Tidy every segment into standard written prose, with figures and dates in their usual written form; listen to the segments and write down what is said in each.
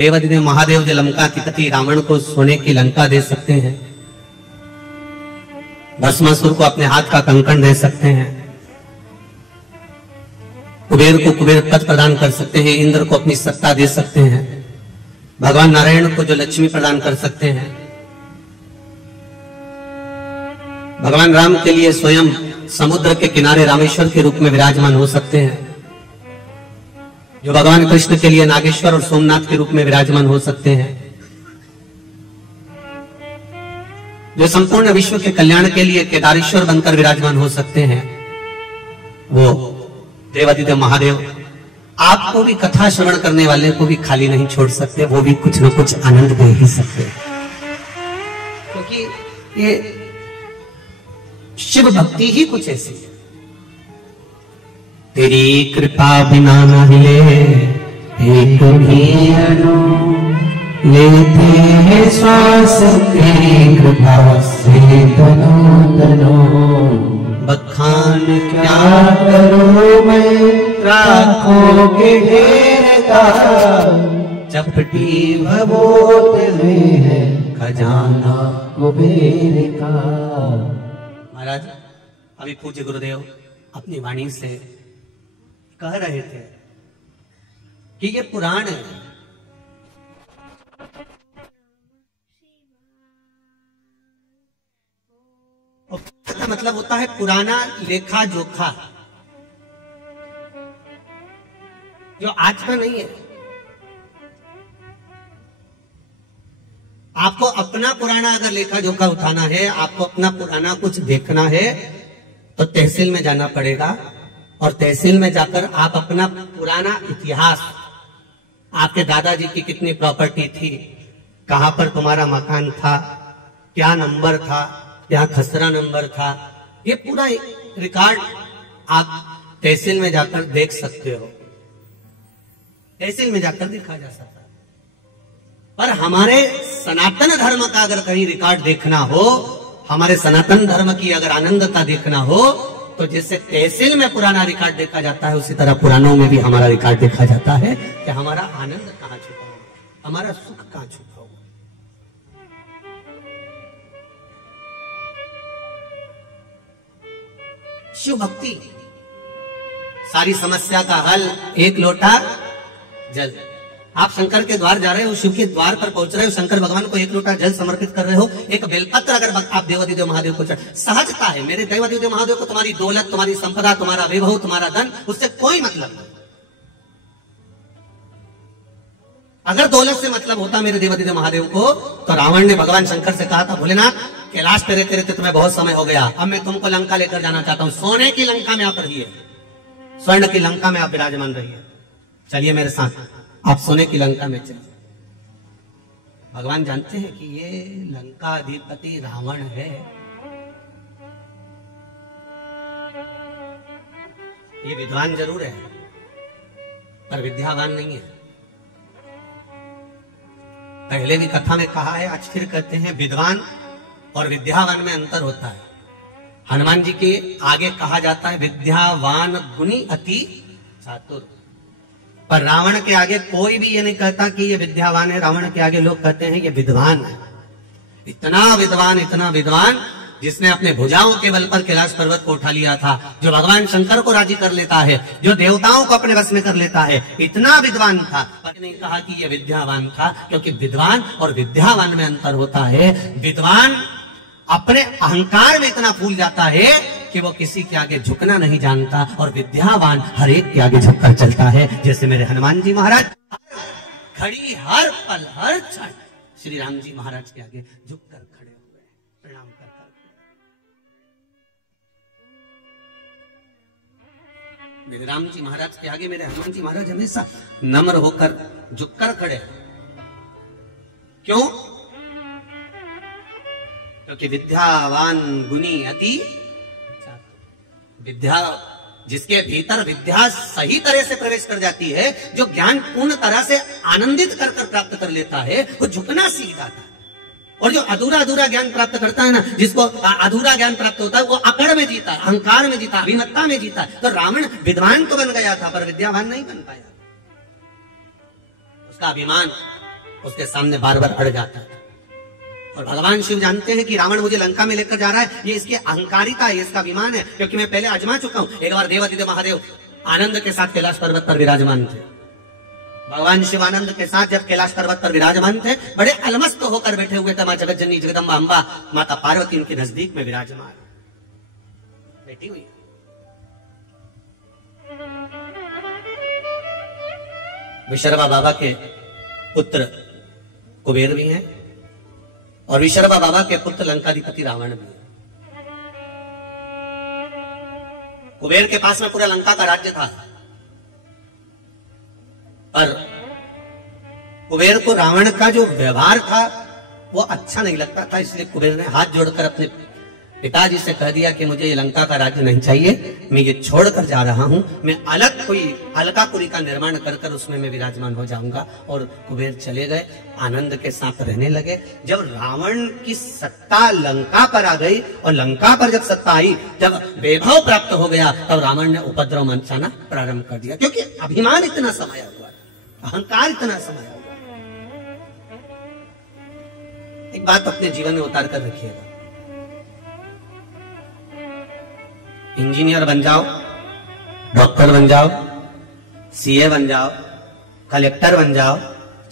देवादिदेव महादेव जो लंका की पति रावण को सोने की लंका दे सकते हैं, भस्मासुर को अपने हाथ का कंकण दे सकते हैं, कुबेर को कुबेर पद प्रदान कर सकते हैं, इंद्र को अपनी सत्ता दे सकते हैं, भगवान नारायण को जो लक्ष्मी प्रदान कर सकते हैं, भगवान राम के लिए स्वयं समुद्र के किनारे रामेश्वर के रूप में विराजमान हो सकते हैं, जो भगवान कृष्ण के लिए नागेश्वर और सोमनाथ के रूप में विराजमान हो सकते हैं, जो संपूर्ण विश्व के कल्याण के लिए केदारेश्वर बनकर विराजमान हो सकते हैं, वो देवादिदेव महादेव आपको भी, कथा श्रवण करने वाले को भी खाली नहीं छोड़ सकते, वो भी कुछ न कुछ आनंद दे ही सकते हैं। क्योंकि ये शिव भक्ति ही कुछ ऐसी है। तेरी कृपा बिना न हिले एक भी अणु, लेते हैं श्वास तेरी कृपा से तनो तनो, बखान क्या करूं मैं राखों के ढेर का, चपटी भभूत में है खजाना कुबेर का। महाराज अभी पूज्य गुरुदेव अपनी वाणी से कह रहे थे कि ये पुराण है, और मतलब होता है पुराना लेखा जोखा, जो आज का नहीं है। आपको अपना पुराना अगर लेखा जोखा उठाना है, आपको अपना पुराना कुछ देखना है, तो तहसील में जाना पड़ेगा, और तहसील में जाकर आप अपना पुराना इतिहास, आपके दादाजी की कितनी प्रॉपर्टी थी, कहां पर तुम्हारा मकान था, क्या नंबर था, क्या खसरा नंबर था, ये पूरा रिकॉर्ड आप तहसील में जाकर देख सकते हो, तहसील में जाकर देखा जा सकता है। पर हमारे सनातन धर्म का अगर कहीं रिकॉर्ड देखना हो, हमारे सनातन धर्म की अगर आनंदता देखना हो, तो जैसे तहसील में पुराना रिकॉर्ड देखा जाता है, उसी तरह पुराणों में भी हमारा रिकॉर्ड देखा जाता है कि हमारा आनंद कहां छुपा हुआ, हमारा सुख कहां छुपा हुआ। शिव भक्ति सारी समस्या का हल, एक लोटा जल। आप शंकर के द्वार जा रहे हो, शिव के द्वार पर पहुंच रहे हो, शंकर भगवान को एक लोटा जल समर्पित कर रहे हो, एक बेलपत्र अगर आप देवादिदेव महादेव को सहजता है, मेरे देवादिदेव महादेव को तुम्हारी दौलत, तुम्हारी संपदा, तुम्हारा वैभव, तुम्हारा धन, उससे कोई मतलब नहीं। अगर दौलत से मतलब होता मेरे देवादिदेव महादेव को, तो रावण ने भगवान शंकर से कहा था, भोलेनाथ कैलाश पे रहते रहते तुम्हें बहुत समय हो गया, अब मैं तुमको लंका लेकर जाना चाहता हूं, सोने की लंका में आप रहिए, स्वर्ण की लंका में आप विराजमान रहिए, चलिए मेरे साथ, आप सोने की लंका में चलिए। भगवान जानते हैं कि ये लंका अधिपति रावण है, ये विद्वान जरूर है पर विद्यावान नहीं है। पहले भी कथा में कहा है, आज फिर कहते हैं, विद्वान और विद्यावान में अंतर होता है। हनुमान जी के आगे कहा जाता है विद्यावान गुणी अति चातुर, पर रावण के आगे कोई भी ये नहीं कहता कि ये विद्यावान है, रावण के आगे लोग कहते हैं ये विद्वान है। इतना विद्वान जिसने अपने भुजाओं के बल पर कैलाश पर्वत को उठा लिया था, जो भगवान शंकर को राजी कर लेता है, जो देवताओं को अपने वश में कर लेता है, इतना विद्वान था। पर नहीं कहा कि ये विद्यावान था, क्योंकि विद्वान और विद्यावान में अंतर होता है। विद्वान अपने अहंकार में इतना फूल जाता है कि वो किसी के आगे झुकना नहीं जानता, और विद्यावान हर एक के आगे झुककर चलता है। जैसे मेरे हनुमान जी महाराज खड़ी हर पल हर क्षण श्री राम जी महाराज के आगे झुककर खड़े हुए, प्रणाम कर मेरे राम जी महाराज के आगे मेरे हनुमान जी महाराज हमेशा नम्र होकर झुककर खड़े। क्यों? क्योंकि विद्यावान गुणी अति, विद्या जिसके भीतर विद्या सही तरह से प्रवेश कर जाती है, जो ज्ञान पूर्ण तरह से आनंदित कर प्राप्त कर लेता है, वो झुकना सीख जाता है। और जो अधूरा ज्ञान प्राप्त करता है ना, जिसको अधूरा ज्ञान प्राप्त होता है, वो अकड़ में जीता, अहंकार में जीता, अभिमत्ता में जीता। तो रावण विद्वान तो बन गया था पर विद्यावान नहीं बन पाया। उसका अभिमान उसके सामने बार बार अड़ जाता है। और भगवान शिव जानते हैं कि रावण मुझे लंका में लेकर जा रहा है, ये इसकी अहंकारिता है, इसका अभिमान है, क्योंकि मैं पहले आजमा चुका हूं। एक बार देवादिदेव महादेव आनंद के साथ कैलाश पर्वत पर विराजमान थे। भगवान शिव आनंद के साथ जब कैलाश पर्वत पर विराजमान थे, बड़े अलमस्त होकर बैठे हुए थे। मां जगत जननी जगदम्बा अंबा माता पार्वती उनके नजदीक में विराजमान बैठी हुई। विशर्मा बाबा के पुत्र कुबेर भी हैं और विशर्मा बाबा के पुत्र लंकाधिपति रावण भी है। कुबेर के पास में पूरा लंका का राज्य था, पर कुबेर को रावण का जो व्यवहार था वो अच्छा नहीं लगता था, इसलिए कुबेर ने हाथ जोड़कर अपने पिताजी से कह दिया कि मुझे ये लंका का राज्य नहीं चाहिए, मैं ये छोड़कर जा रहा हूं, मैं अलग कोई अलकापुरी का निर्माण कर कर उसमें मैं विराजमान हो जाऊंगा। और कुबेर चले गए, आनंद के साथ रहने लगे। जब रावण की सत्ता लंका पर आ गई और लंका पर जब सत्ता आई, जब वैभव प्राप्त हो गया, तब रावण ने उपद्रव मचाना प्रारंभ कर दिया, क्योंकि अभिमान इतना समाया हुआ, अहंकार इतना समाया हुआ। एक बात अपने जीवन में उतार कर रखिएगा, इंजीनियर बन जाओ, डॉक्टर बन जाओ, सीए बन जाओ, कलेक्टर बन जाओ,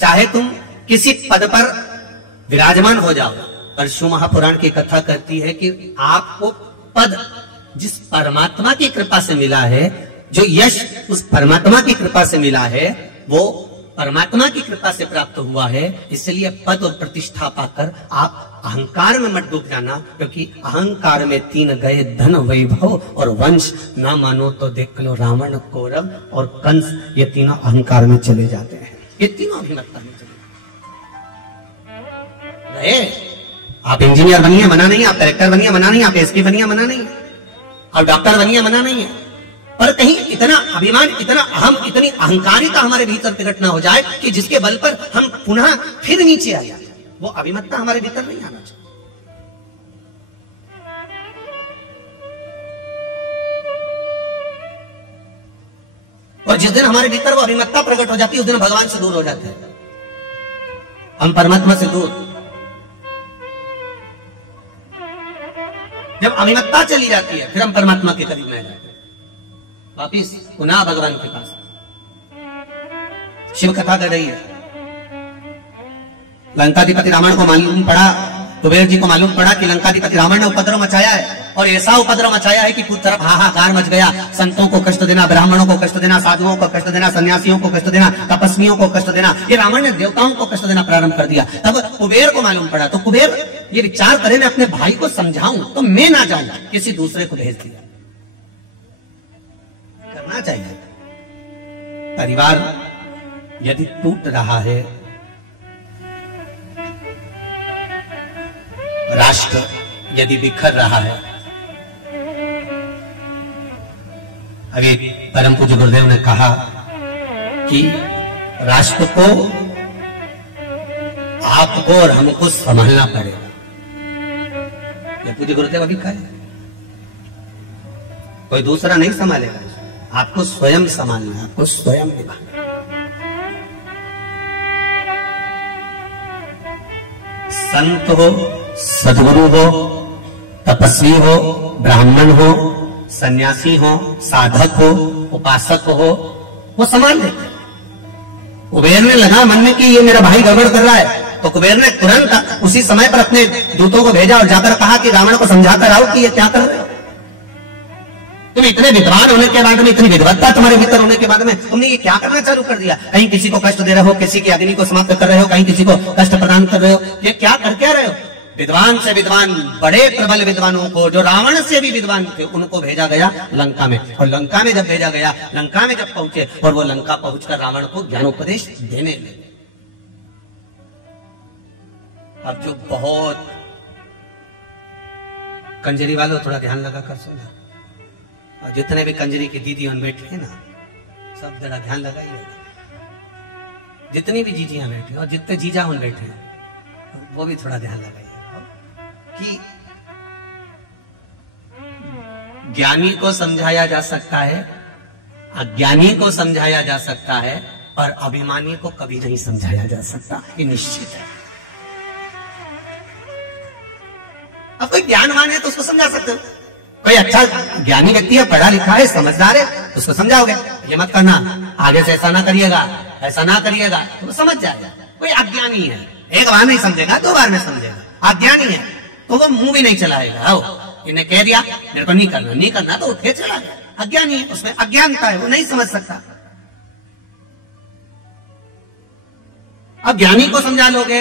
चाहे तुम किसी पद पर विराजमान हो जाओ, पर शिव महापुराण की कथा कहती है कि आपको पद जिस परमात्मा की कृपा से मिला है, जो यश उस परमात्मा की कृपा से मिला है, वो परमात्मा की कृपा से प्राप्त हुआ है। इसलिए पद और प्रतिष्ठा पाकर आप अहंकार में मत डूब जाना, क्योंकि अहंकार में 3 गए, धन, वैभव और वंश। ना मानो तो देख लो रावण, कौरव और कंस, ये तीनों अहंकार में चले जाते हैं, ये तीनों अभिमत्ता में चले गए। आप इंजीनियर बनिए, मना नहीं, आप कलेक्टर बनिए, मना नहीं, आप एसपी बनिए, मना नहीं, आप डॉक्टर बनिए, मना नहीं है, पर कहीं इतना अभिमान, इतना अहम, इतनी अहंकारिता हमारे भीतर प्रकट ना हो जाए कि जिसके बल पर हम पुनः फिर नीचे आ जाए। वो अभिमत्ता हमारे भीतर नहीं आना चाहिए। और जिस दिन हमारे भीतर वो अभिमत्ता प्रकट हो जाती है, उस दिन भगवान से दूर हो जाते हैं, हम परमात्मा से दूर। जब अभिमत्ता चली जाती है, फिर हम परमात्मा के करीब में आ जाते हैं, वापिस पुनः भगवान के पास। शिव कथा कर रही है, लंकाधिपति रावण को मालूम पड़ा, कुबेर जी को मालूम पड़ा कि लंकाधिपति रावण ने उपद्रव मचाया है, और ऐसा उपद्रव मचाया है कि पूरी तरफ हाहाकार मच गया। संतों को कष्ट देना, ब्राह्मणों को कष्ट देना, साधुओं को कष्ट देना, सन्यासियों को कष्ट देना, तपस्वियों को कष्ट देना, ये रावण ने देवताओं को कष्ट देना प्रारंभ कर दिया। तब कुबेर को मालूम पड़ा, तो कुबेर ये विचार करे, मैं अपने भाई को समझाऊं तो मैं ना जाऊं, किसी दूसरे को भेज दिया। करना चाहिए। परिवार यदि टूट रहा है, राष्ट्र यदि बिखर रहा है, अभी परम पूज्य गुरुदेव ने कहा कि राष्ट्र को आपको और हमको संभालना पड़ेगा। ये पूज्य गुरुदेव अभी कहे, कोई दूसरा नहीं संभालेगा, आपको स्वयं संभालना है, आपको स्वयं निभाना। संत हो, सद्गुरु हो, तपस्वी हो, ब्राह्मण हो, सन्यासी हो, साधक हो, उपासक हो, वो संभाल लेते। कुबेर ने लगा मन में कि ये मेरा भाई गड़बड़ कर रहा है, तो कुबेर ने तुरंत उसी समय पर अपने दूतों को भेजा और जाकर कहा कि रावण को समझाकर आओ कि ये क्या कर रहे हो। तुम इतने विद्वान होने के बाद में, इतनी विद्वत्ता तुम्हारे भीतर होने के बाद में, तुमने ये क्या करना चालू कर दिया? कहीं किसी को कष्ट दे रहे हो, किसी की अग्नि को समाप्त कर रहे हो, कहीं किसी को कष्ट प्रदान कर रहे हो, ये क्या कर क्या रहे हो? विद्वान से विद्वान, बड़े प्रबल विद्वानों को, जो रावण से भी विद्वान थे, उनको भेजा गया लंका में। और लंका में जब भेजा गया, लंका में जब पहुंचे, और वो लंका पहुंचकर रावण को ज्ञानोपदेश देने लगे। अब जो बहुत कंजरी वालों, थोड़ा ध्यान लगा कर सुना, और जितने भी कंजरी की दीदी उन बैठे हैं ना, सब जरा ध्यान लगाइएगा। जितनी भी जीजियां बैठे और जितने जीजा उन बैठे हैं, वो भी थोड़ा ध्यान लगाइएगा कि ज्ञानी को समझाया जा सकता है, अज्ञानी को समझाया जा सकता है, पर अभिमानी को कभी नहीं समझाया जा सकता, ये निश्चित है। अब कोई ज्ञानवान है तो उसको समझा सकते हो, कोई अच्छा ज्ञानी व्यक्ति है, पढ़ा लिखा है, समझदार है, उसको समझाओगे ये मत करना, आगे से ऐसा ना करिएगा, ऐसा ना करिएगा, तो समझ जाएगा। कोई अज्ञानी है, एक बार नहीं समझेगा, 2 बार में समझेगा। अज्ञानी है तो वो मुंह भी नहीं चलाएगा। आओ इन्हें कह दिया मेरे को नहीं करना, नहीं करना तो उठे चला गया। अज्ञानी है, उसमें अज्ञानता है, वो नहीं समझ सकता। अज्ञानी को समझा लोगे,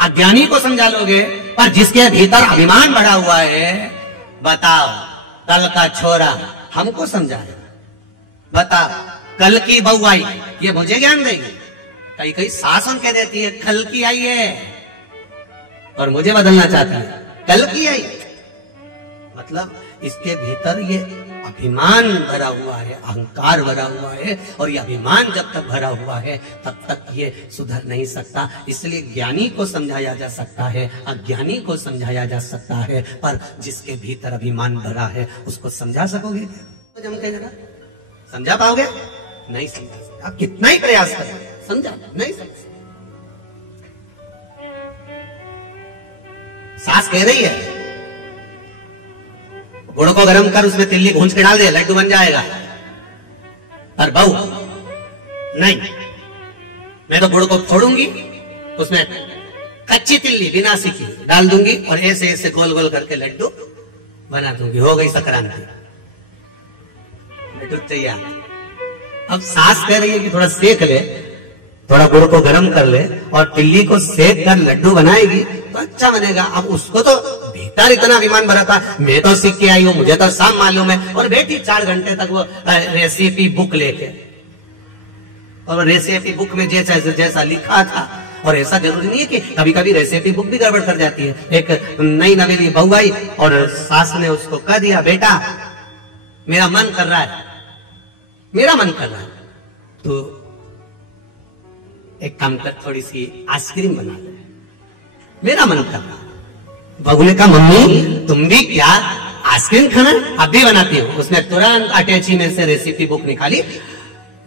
अज्ञानी को समझा लोगे, पर जिसके भीतर अभिमान बढ़ा हुआ है, बताओ कल का छोरा हमको समझाए, बताओ कल की बहू आई ये मुझे ज्ञान देगी। कई कई सास कह देती है कल की आई है और मुझे बदलना चाहती है, कल की आई। मतलब इसके भीतर ये अभिमान भरा हुआ है, अहंकार भरा हुआ है, और ये अभिमान जब तक भरा हुआ है तब तक ये सुधर नहीं सकता। इसलिए ज्ञानी को समझाया जा सकता है, अज्ञानी को समझाया जा सकता है, पर जिसके भीतर अभिमान भरा है उसको समझा सकोगे? समझा पाओगे? नहीं समझा सकते। आप कितना ही प्रयास करें समझा नहीं समझ। सास कह रही है गुड़ को गर्म कर, उसमें तिल्ली भूंज के डाल दे, लड्डू बन जाएगा। और बहू नहीं, मैं तो गुड़ को फोड़ूंगी, उसमें कच्ची तिल्ली बिना सीखी डाल दूंगी और ऐसे ऐसे गोल गोल करके लड्डू बना दूंगी, हो गई संक्रांति, लड्डू तैयार। अब सास कह रही है कि थोड़ा सेक ले, थोड़ा गुड़ को गर्म कर ले और तिल्ली को सेक कर लड्डू बनाएगी तो अच्छा बनेगा। अब उसको तो भीतर इतना अभिमान भरा था, मैं तो सीख के आई हूं, मुझे तो सब मालूम है, और बैठी 4 घंटे तक वो रेसिपी बुक लेके, और रेसिपी बुक में जैसा लिखा था। और ऐसा जरूरी नहीं है कि कभी कभी रेसिपी बुक भी गड़बड़ कर जाती है। एक नई नवेली बहू आई और सास ने उसको कह दिया बेटा मेरा मन कर रहा है, मेरा मन कर रहा है, तो एक काम कर थोड़ी सी आइसक्रीम बना दे, मेरा मन कर रहा। बहू ने कहा मम्मी तुम भी क्या आइसक्रीम खाना? अब भी बनाती हूँ। उसने तुरंत अटैची में से रेसिपी बुक निकाली,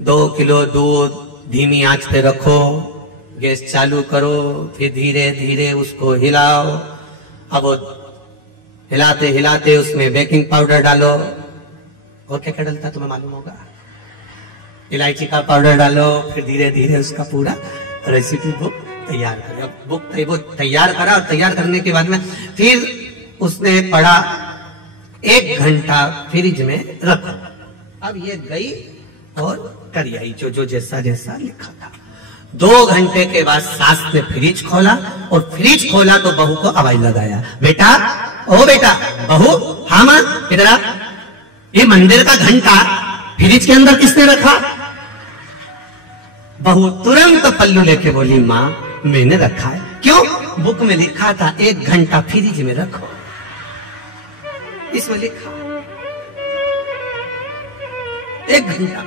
2 किलो दूध धीमी आंच पे रखो, गैस चालू करो, फिर धीरे धीरे उसको हिलाओ। अब हिलाते हिलाते उसमें बेकिंग पाउडर डालो, और क्या क्या डलता तुम्हें मालूम होगा, इलायची का पाउडर डालो, फिर धीरे धीरे उसका पूरा रेसिपी बुक तैयार करें। बुक तैयार करा, और तैयार करने के बाद में फिर उसने पढ़ा 1 घंटा फ्रिज में रखो। अब ये गई और कर आई जो जैसा जैसा लिखा था। 2 घंटे के बाद सास ने फ्रिज खोला, और फ्रिज खोला तो बहू को आवाज लगाया, बेटा ओ बेटा, बहू हाँ मां इधर आ, ये मंदिर का घंटा फ्रिज के अंदर किसने रखा? बहू तुरंत पल्लू लेके बोली मां मैंने रखा है। क्यों? बुक में लिखा था 1 घंटा फ्रिज में रखो, इसमें लिखा 1 घंटा।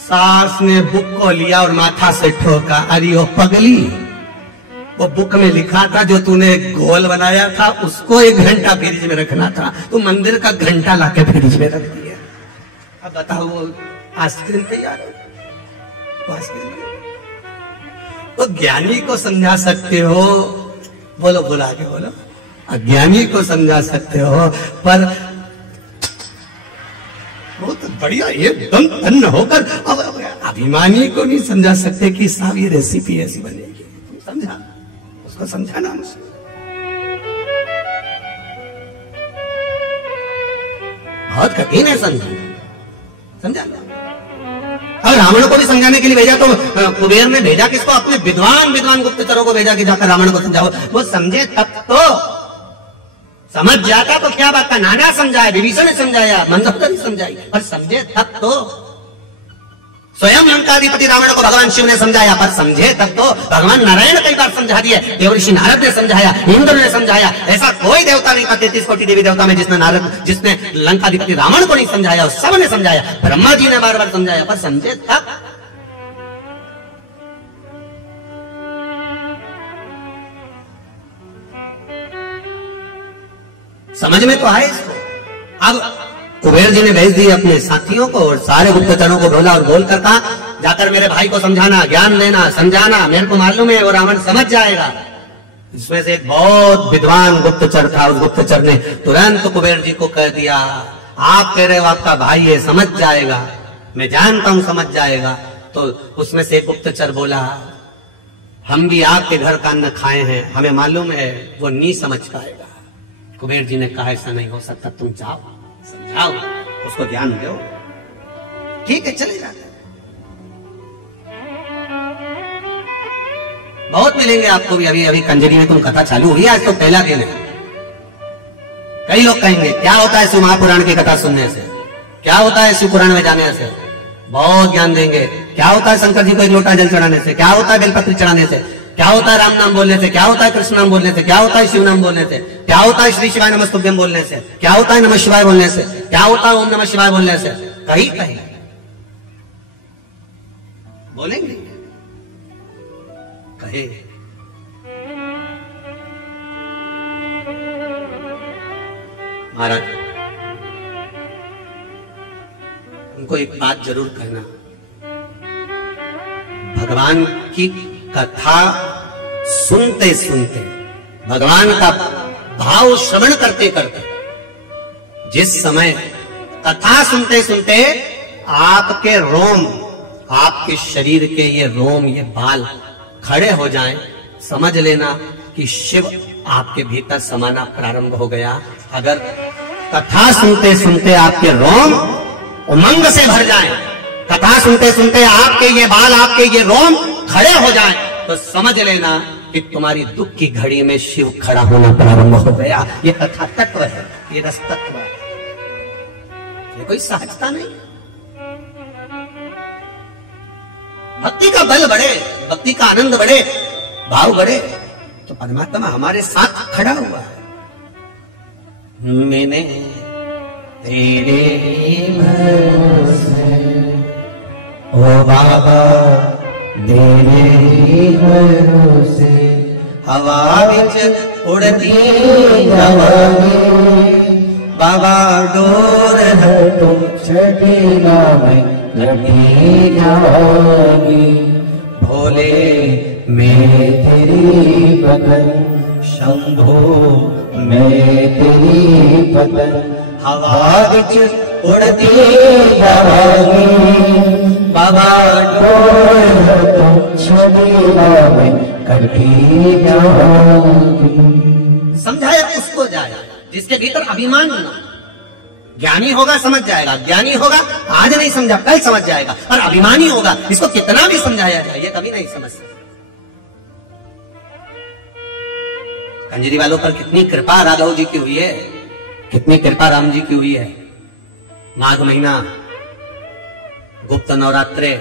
सास ने बुक को लिया और माथा से ठोका, अरे ओ पगली, वो बुक में लिखा था जो तूने गोल बनाया था उसको 1 घंटा फ्रिज में रखना था, तू मंदिर का घंटा लाके फ्रिज में रख दिया। अब बताओ वो आइसक्रीम तैयार हो, तो ज्ञानी को समझा सकते हो, बोलो बुला के बोलो, अज्ञानी को समझा सकते हो, पर बहुत बढ़िया एकदम धन्य होकर अब अभिमानी को नहीं समझा सकते कि साहब ये रेसिपी ऐसी बनेगी। समझा, उसको समझाना मुझे बहुत कठिन है समझा। और रावण को भी समझाने के लिए भेजा तो कुबेर ने भेजा किसको? अपने विद्वान गुप्तचरों को भेजा कि जाकर रावण को समझाओ। वो समझे तब तो, समझ जाता तो क्या बात था। नाना समझाया, विभीषण ने समझाया, मंदोदरी समझाई, पर समझे तब तो। स्वयं लंकाधिपति रावण को भगवान शिव ने समझाया, पर समझे तब तो। भगवान नारायण कई बार समझा दिए, देवर्षि नारद ने समझाया, इंद्र ने समझाया। ऐसा कोई देवता नहीं था 33 कोटि देवी देवता में जिसने लंकाधिपति रावण को नहीं समझाया, सब ने समझाया। ब्रह्मा जी ने बार बार समझाया, पर समझे तब। समझ में तो आए इसको। अब कुबेर जी ने भेज दिए अपने साथियों को और सारे गुप्तचरों को बोला और बोलकर कहा जाकर मेरे भाई को समझाना, ज्ञान देना, समझाना, मेरे को मालूम है वो रावण समझ जाएगा। इसमें से एक बहुत विद्वान गुप्तचर था, उस गुप्तचर ने तुरंत कुबेर जी को कह दिया, आप कह रहे हो आपका भाई है, समझ जाएगा, मैं जानता हूं समझ जाएगा। तो उसमें से एक गुप्तचर बोला, हम भी आपके घर का अन्न खाए हैं, हमें मालूम है वो नहीं समझ पाएगा। कुबेर जी ने कहा ऐसा नहीं हो सकता, तुम जाओ समझाओ उसको, ज्ञान दो। ठीक है, चले जाते, बहुत मिलेंगे आपको भी। अभी कंजरी में तुम कथा चालू हुई, आज तो पहला दिन है। कई लोग कहेंगे क्या होता है शिव महापुराण की कथा सुनने से, क्या होता है शिव पुराण में जाने से, बहुत ज्ञान देंगे। क्या होता है शंकर जी को एक लोटा जल चढ़ाने से, क्या होता है बेलपत्र चढ़ाने से, क्या होता है राम नाम बोलने से, क्या होता है कृष्ण नाम बोलने से, क्या होता है शिव नाम बोलने से, क्या होता है श्री शिवाय नमस्तुभ्यम बोलने से, क्या होता है नमः शिवाय बोलने से, क्या होता है ओम नमः शिवाय बोलने से। कहीं कहीं बोलेंगे, कहे महाराज उनको एक बात जरूर कहना, भगवान की कथा सुनते सुनते, भगवान का भाव श्रवण करते करते, जिस समय कथा सुनते सुनते आपके रोम, आपके शरीर के ये रोम, ये बाल खड़े हो जाएं, समझ लेना कि शिव आपके भीतर समाना प्रारंभ हो गया। अगर कथा सुनते सुनते आपके रोम उमंग से भर जाएं, कथा सुनते सुनते आपके ये बाल, आपके ये रोम खड़े हो जाएं, तो समझ लेना कि तुम्हारी दुख की घड़ी में शिव खड़ा होना प्रारंभ हो गया। ये कथा तत्व है, ये रस तत्व है, ये कोई सहजता नहीं। भक्ति का बल बढ़े, भक्ति का आनंद बढ़े, भाव बढ़े, तो परमात्मा हमारे साथ खड़ा हुआ है। मैंने तेरे भरोसे ओ बाबा, तेरे भरोसे हवा विच उड़ती जावांगे, बाबा डोर है तुम छठीला में लगी जाओगी, भोले मैं तेरी बदन, शंभो मैं तेरी बदन, हवा विच उड़ती जाओगी, बाबा डोर है तुम छठीला में कटी जाओगी। समझाया उसको जाए जिसके भीतर अभिमान ना, ज्ञानी होगा समझ जाएगा, ज्ञानी होगा आज नहीं समझा कल समझ जाएगा, और अभिमानी होगा इसको कितना भी समझाया जाए ये कभी नहीं समझ सकता। कंजरी वालों पर कितनी कृपा राघव जी की हुई है, कितनी कृपा राम जी की हुई है। माघ महीना, गुप्त नवरात्रे,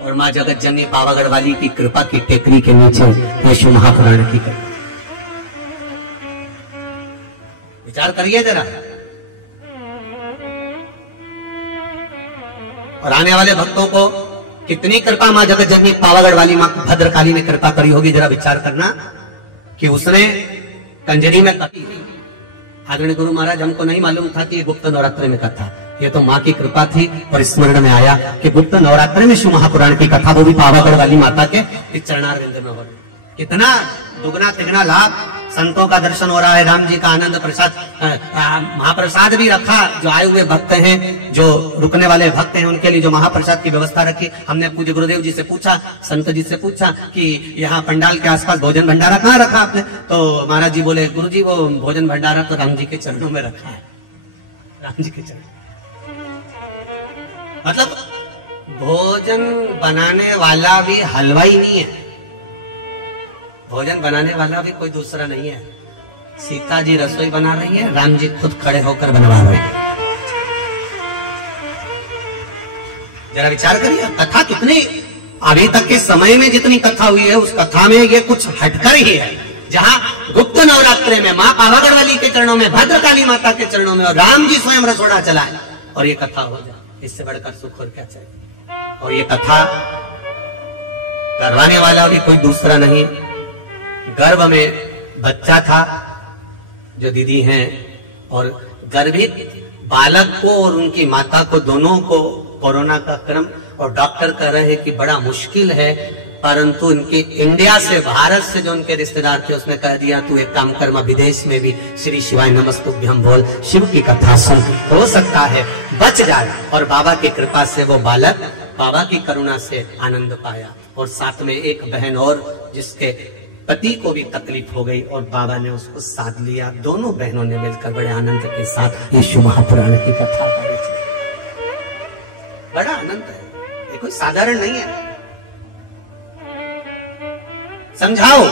और मां जगत जननी पावागढ़ वाली की कृपा की टेकरी के नीचे ये शिव महापुराण की कृपा। विचार करिए जरा, और आने वाले भक्तों को कितनी कृपा मां जगत जननी पावागढ़ वाली मां भद्रकाली ने कृपा करी होगी। जरा विचार करना कि उसने कंजरी में कथी, आदरणीय गुरु महाराज हमको नहीं मालूम था कि ये गुप्त नवरात्रि में कथा, ये तो माँ की कृपा थी और स्मरण में आया कि गुप्त नवरात्रि में शिव महापुराण की कथा, वो भी पावागढ़ वाली माता के चरणारविंद में हो। कितना दुगना तिगना लाभ, संतों का दर्शन हो रहा है, राम जी का आनंद प्रसाद, महाप्रसाद भी रखा। जो आए हुए भक्त हैं, जो रुकने वाले भक्त हैं, उनके लिए जो महाप्रसाद की व्यवस्था रखी। हमने पूज्य गुरुदेव जी से पूछा, संत जी से पूछा कि यहाँ पंडाल के आसपास भोजन भंडारा कहाँ रखा आपने? तो महाराज जी बोले, गुरु जी वो भोजन भंडारा तो राम जी के चरणों में रखा है, राम जी के चरणों। मतलब भोजन बनाने वाला भी हलवाई नहीं है, भोजन बनाने वाला भी कोई दूसरा नहीं है। सीता जी रसोई बना रही है, राम जी खुद खड़े होकर बनवा रहे हैं। जरा विचार करिए, कथा कितनी, अभी तक के समय में जितनी कथा हुई है उस कथा में ये कुछ हटकर ही है। जहां गुप्त नवरात्रि में मां पावागढ़ वाली के चरणों में, भद्रकाली माता के चरणों में, और राम जी स्वयं रसोड़ा चलाए और ये कथा हो जाए, इससे बढ़कर सुख और क्या चाहिए। और ये कथा करवाने वाला भी कोई दूसरा नहीं। गर्भ में बच्चा था जो दीदी हैं, और गर्भित बालक को और उनकी माता को दोनों को कोरोना का क्रम, और डॉक्टर कह रहे हैं कि बड़ा मुश्किल है, परंतु इनके इंडिया से, भारत से जो उनके रिश्तेदार थे, उसने कह दिया तू एक काम कर, मैं विदेश में भी श्री शिवाय नमस्तुभ्यं बोल, शिव की कथा सुन, हो सकता है बच जाए। और बाबा की कृपा से वो बालक बाबा की करुणा से आनंद पाया। और साथ में एक बहन और जिसके पति को भी तकलीफ हो गई और बाबा ने उसको साथ लिया। दोनों बहनों ने मिलकर बड़े आनंद के साथ यीशु महापुराण की कथा करी। बड़ा आनंद है, ये कोई साधारण नहीं है। समझाओ,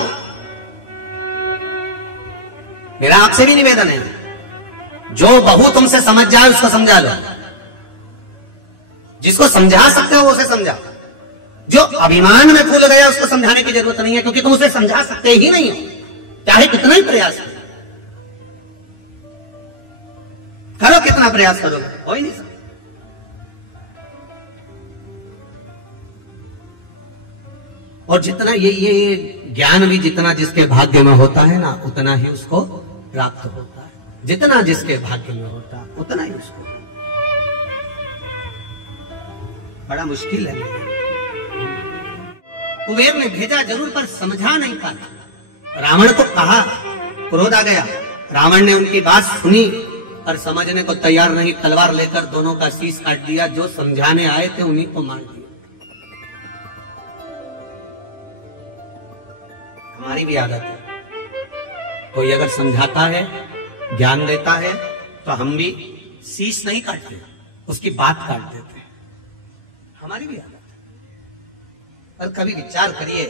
मेरा आपसे भी निवेदन है, जो बहू तुमसे समझ जाए उसको समझा लो, जिसको समझा सकते हो उसे समझा। जो अभिमान में फूल गया उसको समझाने की जरूरत नहीं है, क्योंकि तुम उसे समझा सकते ही नहीं हो, चाहे कितना ही प्रयास करो, कितना प्रयास करोगे, हो ही नहीं सकता। और जितना ये ज्ञान भी जितना जिसके भाग्य में होता है ना, उतना ही उसको प्राप्त होता है। जितना जिसके भाग्य में होता है उतना ही उसको, बड़ा मुश्किल है। कुबेर ने भेजा जरूर पर समझा नहीं पाया। रावण को कहा, क्रोध आ गया, रावण ने उनकी बात सुनी पर समझने को तैयार नहीं, तलवार लेकर दोनों का शीश काट दिया। जो समझाने आए थे उन्हीं को मार दिया। हमारी भी आदत है, कोई अगर समझाता है, ज्ञान देता है, तो हम भी शीश नहीं काटते, उसकी बात काट देते हैं। हमारी भी आदत है। और कभी विचार करिए,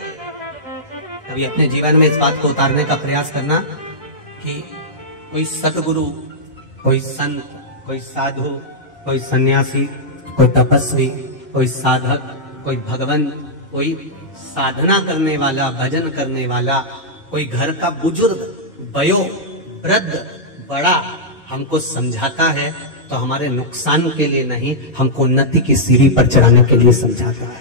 कभी अपने जीवन में इस बात को उतारने का प्रयास करना कि कोई सतगुरु, कोई संत, कोई साधु, कोई सन्यासी, कोई तपस्वी, कोई साधक, कोई भगवंत, कोई साधना करने वाला, भजन करने वाला, कोई घर का बुजुर्ग, वयो वृद्ध, बड़ा हमको समझाता है तो हमारे नुकसान के लिए नहीं, हमको उन्नति की सीढ़ी पर चढ़ाने के लिए समझाता है।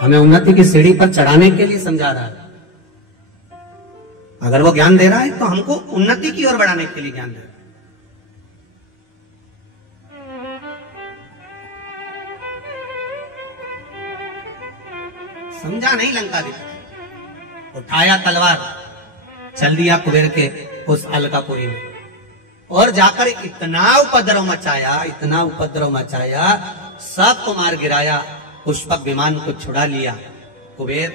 हमें उन्नति की सीढ़ी पर चढ़ाने के लिए समझा रहा है। अगर वो ज्ञान दे रहा है तो हमको उन्नति की ओर बढ़ाने के लिए ज्ञान दे रहा है। समझा नहीं, लंका दिखा, उठाया तलवार, चल दिया कुबेर के उस अलकापुरी में, और जाकर इतना उपद्रव मचाया, इतना उपद्रव मचाया, सबको मार गिराया, पुष्पक विमान को छुड़ा लिया। कुबेर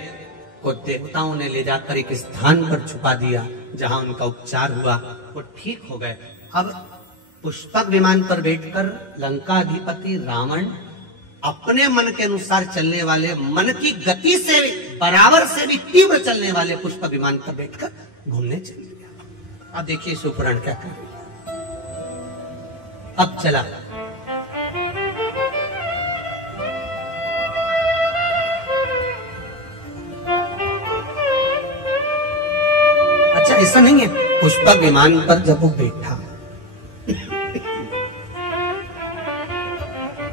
को देवताओं ने ले जाकर एक स्थान पर छुपा दिया, जहां उनका उपचार हुआ, वो ठीक हो गए। अब पुष्पक विमान पर बैठकर लंका अधिपति रावण अपने मन के अनुसार चलने वाले, मन की गति से बराबर से भी तीव्र चलने वाले पुष्पक विमान पर बैठकर घूमने चल गया। अब देखिए शिवपुराण क्या कर रही है। अब चला, अच्छा ऐसा नहीं है, पुष्पक विमान पर जब वो बैठा,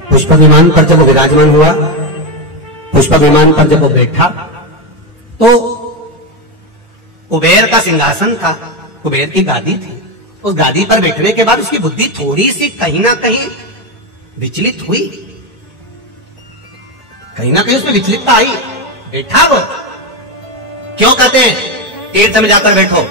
पुष्पक विमान पर जब वो विराजमान हुआ, पुष्पक विमान पर जब वो बैठा, तो कुबेर का सिंहासन था, कुबेर की गादी थी। उस गादी पर बैठने के बाद उसकी बुद्धि थोड़ी सी कहीं ना कहीं विचलित हुई, कहीं ना कहीं उसमें विचलितता आई। बैठा वो, क्यों कहते हैं तीर्थ में जाकर बैठो,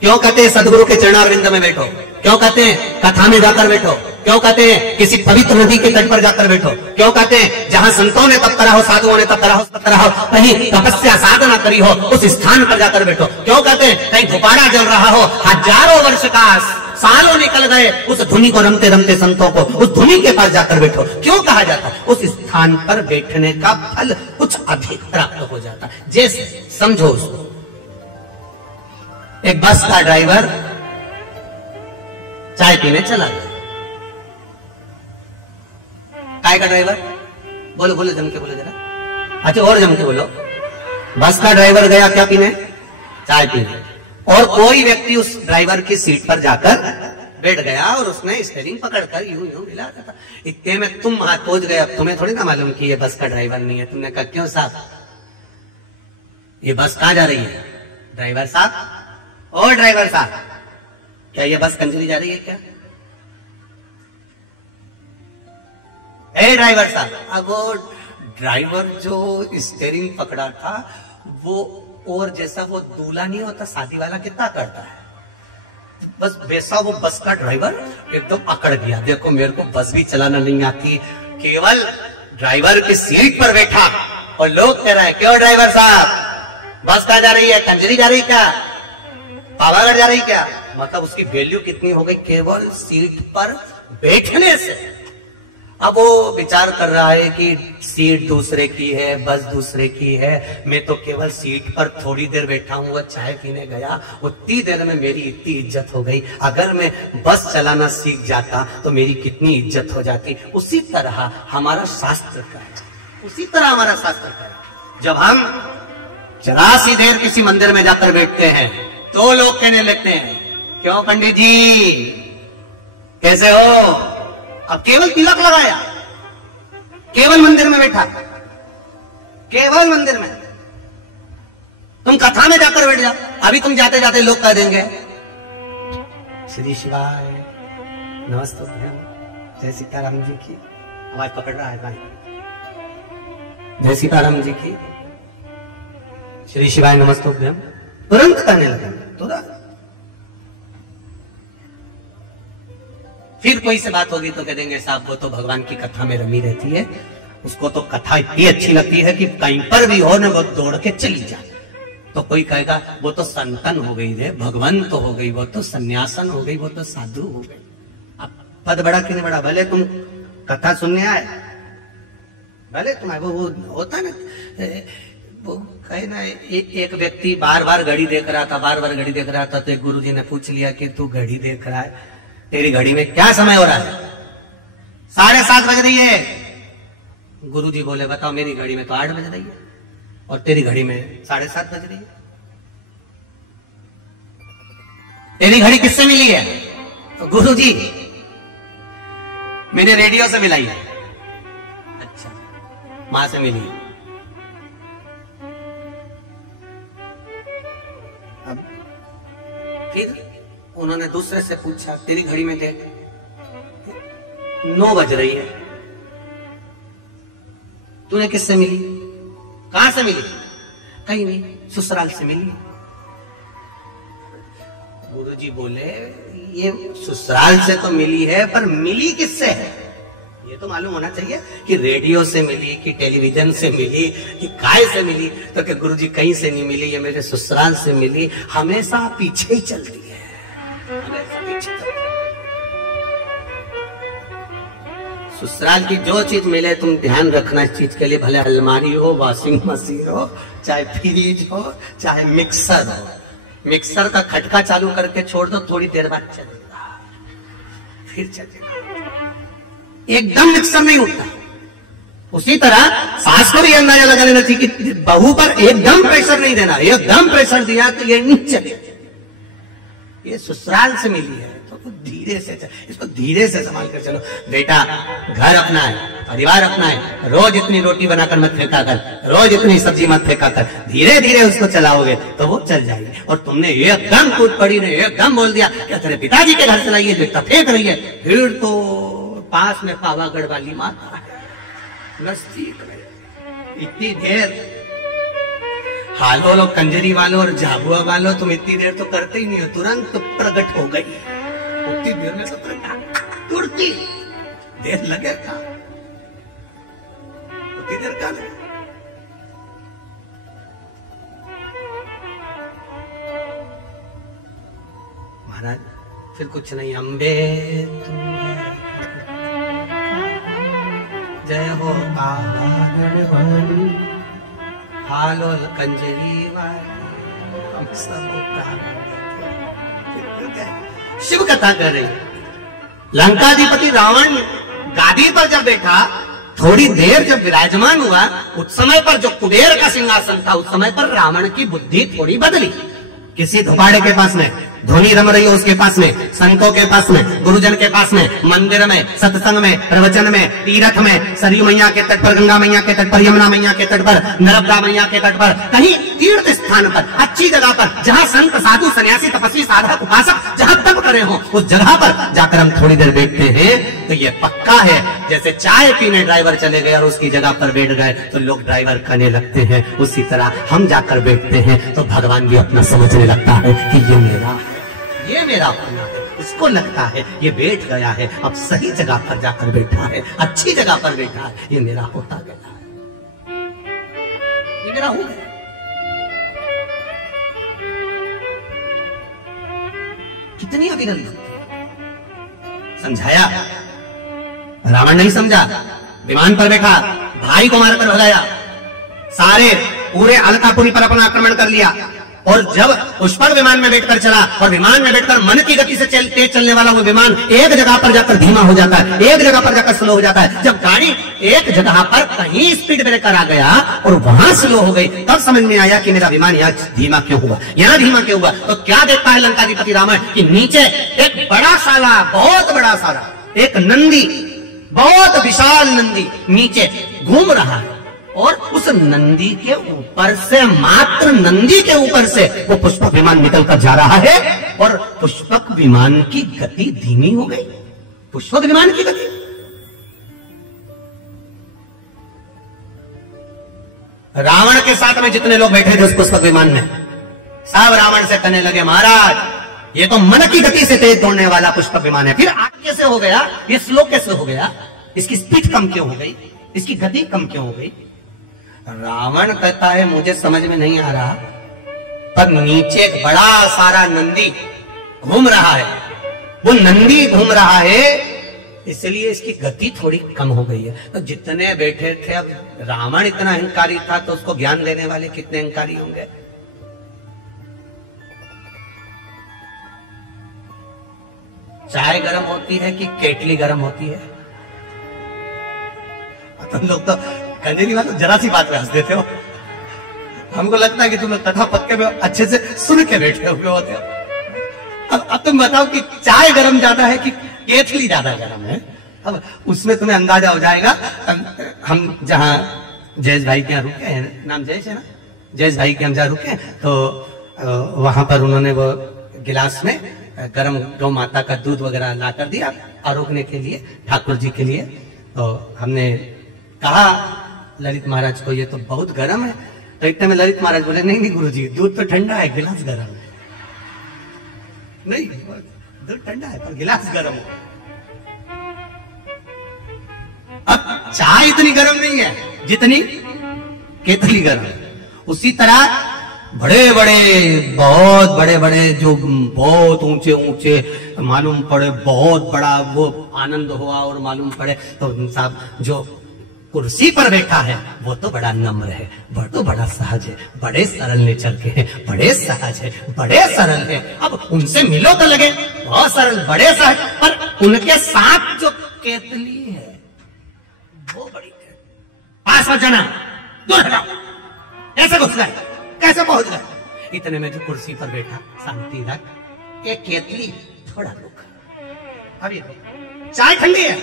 क्यों कहते हैं सदगुरु के चरणारविंद में बैठो, क्यों कहते हैं कथा में जाकर बैठो, क्यों कहते हैं किसी पवित्र नदी के तट पर जाकर बैठो, क्यों कहते हैं जहां संतों ने तप करा हो, साधुओं ने तप करा हो, कहीं तपस्या साधना करी हो, उस स्थान पर जाकर बैठो, क्यों कहते हैं कहीं धुपाड़ा जल रहा हो, हजारों वर्ष का, सालों निकल गए, उस धुनी को रमते रमते संतों को उस धुनी के पास जाकर बैठो, क्यों कहा जाता? उस स्थान पर बैठने का फल कुछ अधिक प्राप्त हो जाता। जैसे समझो उसको, एक बस का ड्राइवर चाय पीने चला गया। काय का ड्राइवर? बोलो बोलो, जम के बोलो जरा। अच्छा और जम के बोलो। बस का ड्राइवर गया क्या पीने? चाय पीने। और कोई व्यक्ति उस ड्राइवर की सीट पर जाकर बैठ गया और उसने स्टीयरिंग पकड़कर यूं यूं हिला रहा था। इतने में तुम हाथ पहुंच गए। अब तुम्हें थोड़ी ना मालूम कि ये बस का ड्राइवर नहीं है। तुमने कहा क्यों साहब, ये बस कहां जा रही है? ड्राइवर साहब, ओ ड्राइवर साहब, क्या ये बस कंजरी जा रही है क्या? ए ड्राइवर साहब, अब वो ड्राइवर जो स्टीयरिंग पकड़ा था वो, और जैसा वो दूल्हा नहीं होता शादी वाला कितना करता है, बस वैसा वो बस का ड्राइवर एकदम अकड़ गया। देखो मेरे को बस भी चलाना नहीं आती, केवल ड्राइवर की सीट पर बैठा और लोग कह रहे हैं क्यों ड्राइवर साहब बस कहाँ जा रही है, कंजरी जा रही क्या, पावागढ़ जा रही क्या? मतलब उसकी वैल्यू कितनी हो गई केवल सीट पर बैठने से। अब वो विचार कर रहा है कि सीट दूसरे की है, बस दूसरे की है, मैं तो केवल सीट पर थोड़ी देर बैठा हूं, वो चाय पीने गया, उतनी देर में मेरी इतनी इज्जत हो गई, अगर मैं बस चलाना सीख जाता तो मेरी कितनी इज्जत हो जाती। उसी तरह हमारा शास्त्र का है, उसी तरह हमारा शास्त्र का है। जब हम जरा सी देर किसी मंदिर में जाकर बैठते हैं तो लोग कहने लगते हैं क्यों पंडित जी कैसे हो, अब केवल तिलक लगाया, केवल मंदिर में बैठा, केवल मंदिर में, तुम कथा में जाकर बैठ जाओ, अभी तुम जाते जाते लोग कह देंगे श्री शिवाय नमस्ते, जय सीताराम जी की, आवाज पकड़ रहा है भाई, जय सीताराम जी की, श्री शिवाय नमस्तोभ्यम, तुरंत करने लगे तुरंत। फिर कोई से बात होगी तो कह देंगे साहब वो तो भगवान की कथा में रमी रहती है, उसको तो कथा इतनी अच्छी लगती है कि कहीं पर भी हो ना वो दौड़ के चली जाए। तो कोई कहेगा वो तो संतन हो गई रे, भगवान तो हो गई, वो तो सन्यासन हो गई, वो तो साधु हो गई। अब पद बड़ा कि नहीं बड़ा, भले तुम कथा सुनने आए, भले तुम्हारे वो होता ना, वो कहे ना एक व्यक्ति बार बार घड़ी देख रहा था, बार बार घड़ी देख रहा था, तो एक गुरुजी ने पूछ लिया कि तू घड़ी देख रहा है, तेरी घड़ी में क्या समय हो रहा है? 7:30 बज रही है। गुरुजी बोले बताओ मेरी घड़ी में तो 8 बज रही है और तेरी घड़ी में 7:30 बज रही है। तेरी घड़ी किससे मिली है? तो गुरुजी मैंने रेडियो से मिलाई है। अच्छा, मां से मिली है। अब फिर उन्होंने दूसरे से पूछा तेरी घड़ी में देख 9 बज रही है, तूने किससे मिली, कहां से मिली? कहीं नहीं, ससुराल से मिली। गुरुजी बोले ये ससुराल से तो मिली है, पर मिली किससे है ये तो मालूम होना चाहिए कि रेडियो से मिली कि टेलीविजन से मिली कि काय से मिली। तो कि गुरुजी कहीं से नहीं मिली, ये मेरे ससुराल से मिली। हमेशा पीछे ही चलती है, ससुराल की जो चीज मिले तुम ध्यान रखना इस चीज के लिए, भले अलमारी हो, वॉशिंग मशीन हो, चाहे फ्रिज हो, चाहे मिक्सर हो। मिक्सर का खटका चालू करके छोड़ दो, थोड़ी देर बाद चलेगा, फिर चलेगा, एकदम मिक्सर नहीं उठता। उसी तरह सास को भी अंदाजा लगा लेना चाहिए कि बहू पर एकदम प्रेशर नहीं देना, एकदम प्रेशर दिया तो ये नहीं चलेगा। ये ससुराल से मिली है तो धीरे से इसको धीरे से संभाल कर चलो। बेटा घर अपना है, परिवार अपना है, रोज इतनी रोटी बनाकर मत फेंका कर, रोज इतनी सब्जी मत फेंका कर, धीरे धीरे उसको चलाओगे तो वो चल जाएगी। और तुमने एकदम कूद पड़ी ने एकदम बोल दिया क्या तेरे पिताजी के घर से लाइए जो इतना फेंक रही है, फिर तो पास में पावागढ़ वाली माता नजदीक में इतनी देर हालो लो कंजरी वालों और झाबुआ वालों तुम इतनी देर तो करते ही नहीं हो, तुरंत तो प्रकट हो गई। उतनी देर में तो तुरंती देर लगेगा, उतनी देर का लगे। महाराज फिर कुछ नहीं, अम्बे जय हो पावागढ़ वाली, हालो कंजरी वाली, हम सब शिव कथा कर रही। लंकाधिपति रावण गादी पर जब बैठा, थोड़ी देर जब विराजमान हुआ, उस समय पर जो कुबेर का सिंहासन था, उस समय पर रावण की बुद्धि थोड़ी बदली। किसी धुपाड़े के पास में धुनी रम रही हो, उसके पास में, संतों के पास में, गुरुजन के पास में, मंदिर में, सत्संग में, प्रवचन में, तीर्थ में, सरयू मैया के तट पर, गंगा मैया के तट पर, यमुना मैया के तट पर, नर्मदा मैया के तट पर, कहीं तीर्थ स्थान पर, अच्छी जगह पर, जहां संत साधु सन्यासी तपस्वी साधक उपासक जहां तप कर रहे हो उस जगह पर जाकर हम थोड़ी देर बैठते हैं, तो ये पक्का है जैसे चाय पीने ड्राइवर चले गए और उसकी जगह पर बैठ गए तो लोग ड्राइवर करने लगते हैं, उसी तरह हम जाकर बैठते हैं तो भगवान भी अपना समझने लगता है कि ये मेरा अपना है। उसको लगता है ये बैठ गया है, अब सही जगह पर जाकर बैठा है, अच्छी जगह पर बैठा है, ये मेरा होता गया है, ये मेरा हो गया। कितनी अभिनंदन समझाया, रावण नहीं समझा, विमान पर बैठा, भाई को मारकर भगाया, सारे पूरे अलकापुरी पर अपना आक्रमण कर लिया, और जब पुष्पक विमान में बैठकर चला और विमान में बैठकर मन की गति से तेज चलने वाला वो विमान एक जगह पर जाकर धीमा हो जाता है, एक जगह पर जाकर स्लो हो जाता है। जब गाड़ी एक जगह पर कहीं स्पीड ब्रेकर आ गया और वहां स्लो हो गई, तब समझ में आया कि मेरा विमान यहाँ धीमा क्यों हुआ, यहाँ धीमा क्यों हुआ। तो क्या देखता है लंकाधिपति रावण कि नीचे एक बड़ा साला, बहुत बड़ा साला, एक नंदी, बहुत विशाल नंदी नीचे घूम रहा है, और उस नंदी के ऊपर से, मात्र नंदी के ऊपर से वो पुष्पक विमान निकलकर जा रहा है, और पुष्पक विमान की गति धीमी हो गई। पुष्पक विमान की गति, रावण के साथ में जितने लोग बैठे थे उस पुष्पक विमान में, सब रावण से कहने लगे, महाराज ये तो मन की गति से तेज दौड़ने वाला पुष्पक विमान है, फिर आगे कैसे हो गया, ये स्लो कैसे हो गया, इसकी स्पीड कम क्यों हो गई, इसकी गति कम क्यों हो गई। रावण कहता है मुझे समझ में नहीं आ रहा, पर नीचे एक बड़ा सारा नंदी घूम रहा है, वो नंदी घूम रहा है इसलिए इसकी गति थोड़ी कम हो गई है। तो जितने बैठे थे, अब रावण इतना अहंकारी था तो उसको ज्ञान देने वाले कितने अहंकारी होंगे। चाय गर्म होती है कि केटली गर्म होती है। तुम लोग तो कहने की बात जरा सी बात में हंस देते हो, हमको लगता है कि तुम कथा पक्के में अच्छे से सुन के बैठे हुए होते हो। अब तुम बताओ कि चाय गर्म ज्यादा है कि केतली ज्यादा गर्म है। अब उसमें तुम्हें अंदाजा हो जाएगा। हम जहाँ जयेश भाई के यहाँ रुके हैं, नाम जयेश है ना, जयेश भाई के हम जहाँ रुके तो वहां पर उन्होंने वो गिलास में गर्म गौ माता का दूध वगैरह ला कर दिया आरोग्य के लिए, ठाकुर जी के लिए। तो हमने कहा ललित महाराज को ये तो बहुत गर्म है, तो इतने में ललित महाराज बोले नहीं नहीं गुरुजी, दूध तो ठंडा है, गिलास गर्म है। नहीं, दूध ठंडा है पर गिलास गर्म है। अब चाय इतनी गर्म नहीं है जितनी केतली गर्म है। उसी तरह बड़े बड़े, बहुत बड़े बड़े, जो बहुत ऊंचे ऊंचे मालूम पड़े, बहुत बड़ा वो आनंद हुआ और मालूम पड़े, तो साहब जो कुर्सी पर बैठा है वो तो बड़ा नम्र है, वो तो बड़ा सहज है, बड़े सरल नेचर के हैं, बड़े सहज है, बड़े सरल है। अब उनसे मिलो तो लगे बहुत सरल, बड़े सहज, पर उनके साथ जो केतली है वो बड़ी है। पास मत जाना, दूर हटाओ, कैसे घुस गए, कैसे पहुंच गए। इतने में जो कुर्सी पर बैठा, शांति रख, एक केतली थोड़ा रुक, अभी चाय ठंडी है,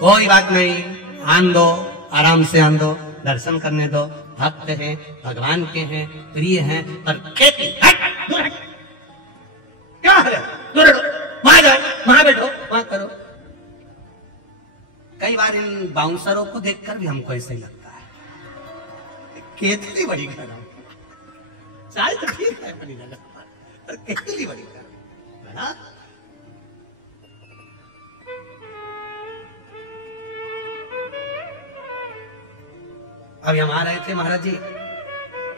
कोई बात नहीं, आन दो, आराम से आन दो, दर्शन करने दो, भक्त हैं, भगवान के हैं, प्रिय हैं, पर केतली दूर हट, क्या है, दूर हटो, वहां जाओ, वहां बैठो, वहां करो। कई बार इन बाउंसरों को देखकर भी हमको ऐसा ही लगता है, केतली बड़ी गर्म, चाय तो ठीक है बड़ी गर्म, पर केतली बड़ी गर्म है ना। अभी हम आ रहे थे महाराज जी,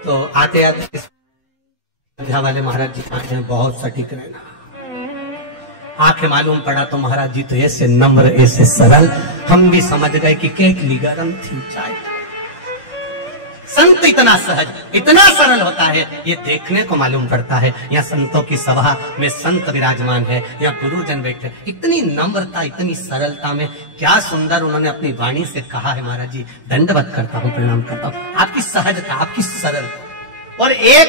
तो आते आते वाले महाराज जी आए हैं, बहुत सटीक रहना, आंखें मालूम पड़ा तो महाराज जी तो ऐसे नम्र, ऐसे सरल, हम भी समझ गए कि केतली गर्म थी, चाय। संत इतना सहज, इतना सरल होता है, ये देखने को मालूम पड़ता है। यहाँ संतों की सभा में संत विराजमान है, यहाँ गुरुजन बैठे, इतनी नम्रता, इतनी सरलता में, क्या सुंदर उन्होंने अपनी वाणी से कहा है। महाराज जी दंडवत करता हूँ, प्रणाम करता हूँ, आपकी सहजता, आपकी सरलता। और एक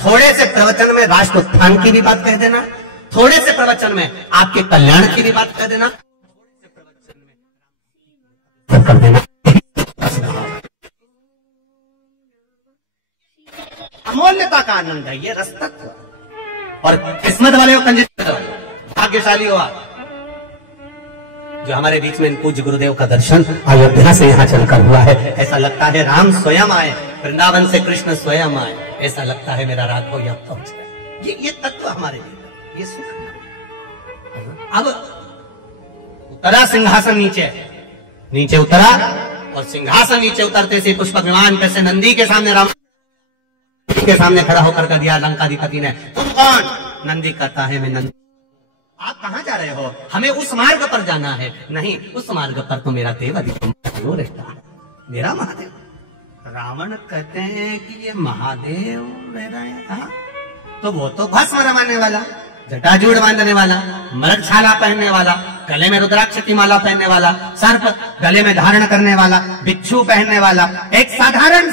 थोड़े से प्रवचन में राष्ट्र उत्थान की भी बात कह देना, थोड़े से प्रवचन में आपके कल्याण की भी बात कह देना, थोड़े से प्रवचन में कर देना। अमूल्यता का आनंद है ये, रस तत्व। और किस्मत वाले को कंजूस करो, भाग्यशाली हो आप, जो हमारे बीच में इन पूज्य गुरुदेव का दर्शन अयोध्या से यहाँ चलकर हुआ है। ऐसा लगता है राम स्वयं आए, वृंदावन से कृष्ण स्वयं आए। ऐसा लगता है मेरा राघव यहाँ पहुंच गए। ये तत्व हमारे लिए, ये सुख। अब उतरा सिंहासन नीचे, नीचे उतरा और सिंहासन नीचे उतरते से पुष्पक विमान पे से नंदी के सामने, राम के सामने खड़ा होकर कर दिया लंकाधिपति ने, तुम कौन? नंदी कहता है मैं नंदी। आप कहां जा रहे हो? हमें उस मार्ग पर जाना है। नहीं, उस मार्ग पर तो मेरा देव अधिक रहता है, मेरा महादेव। रावण कहते हैं कि ये महादेव रह रहे हैं, तो वो तो भस्म रमाने वाला, जटाजूड़ बांधने वाला, मृग छाला पहनने वाला, गले में रुद्राक्ष की माला पहनने वाला, सर्प गले में धारण करने वाला, बिच्छू पहनने वाला, एक साधारण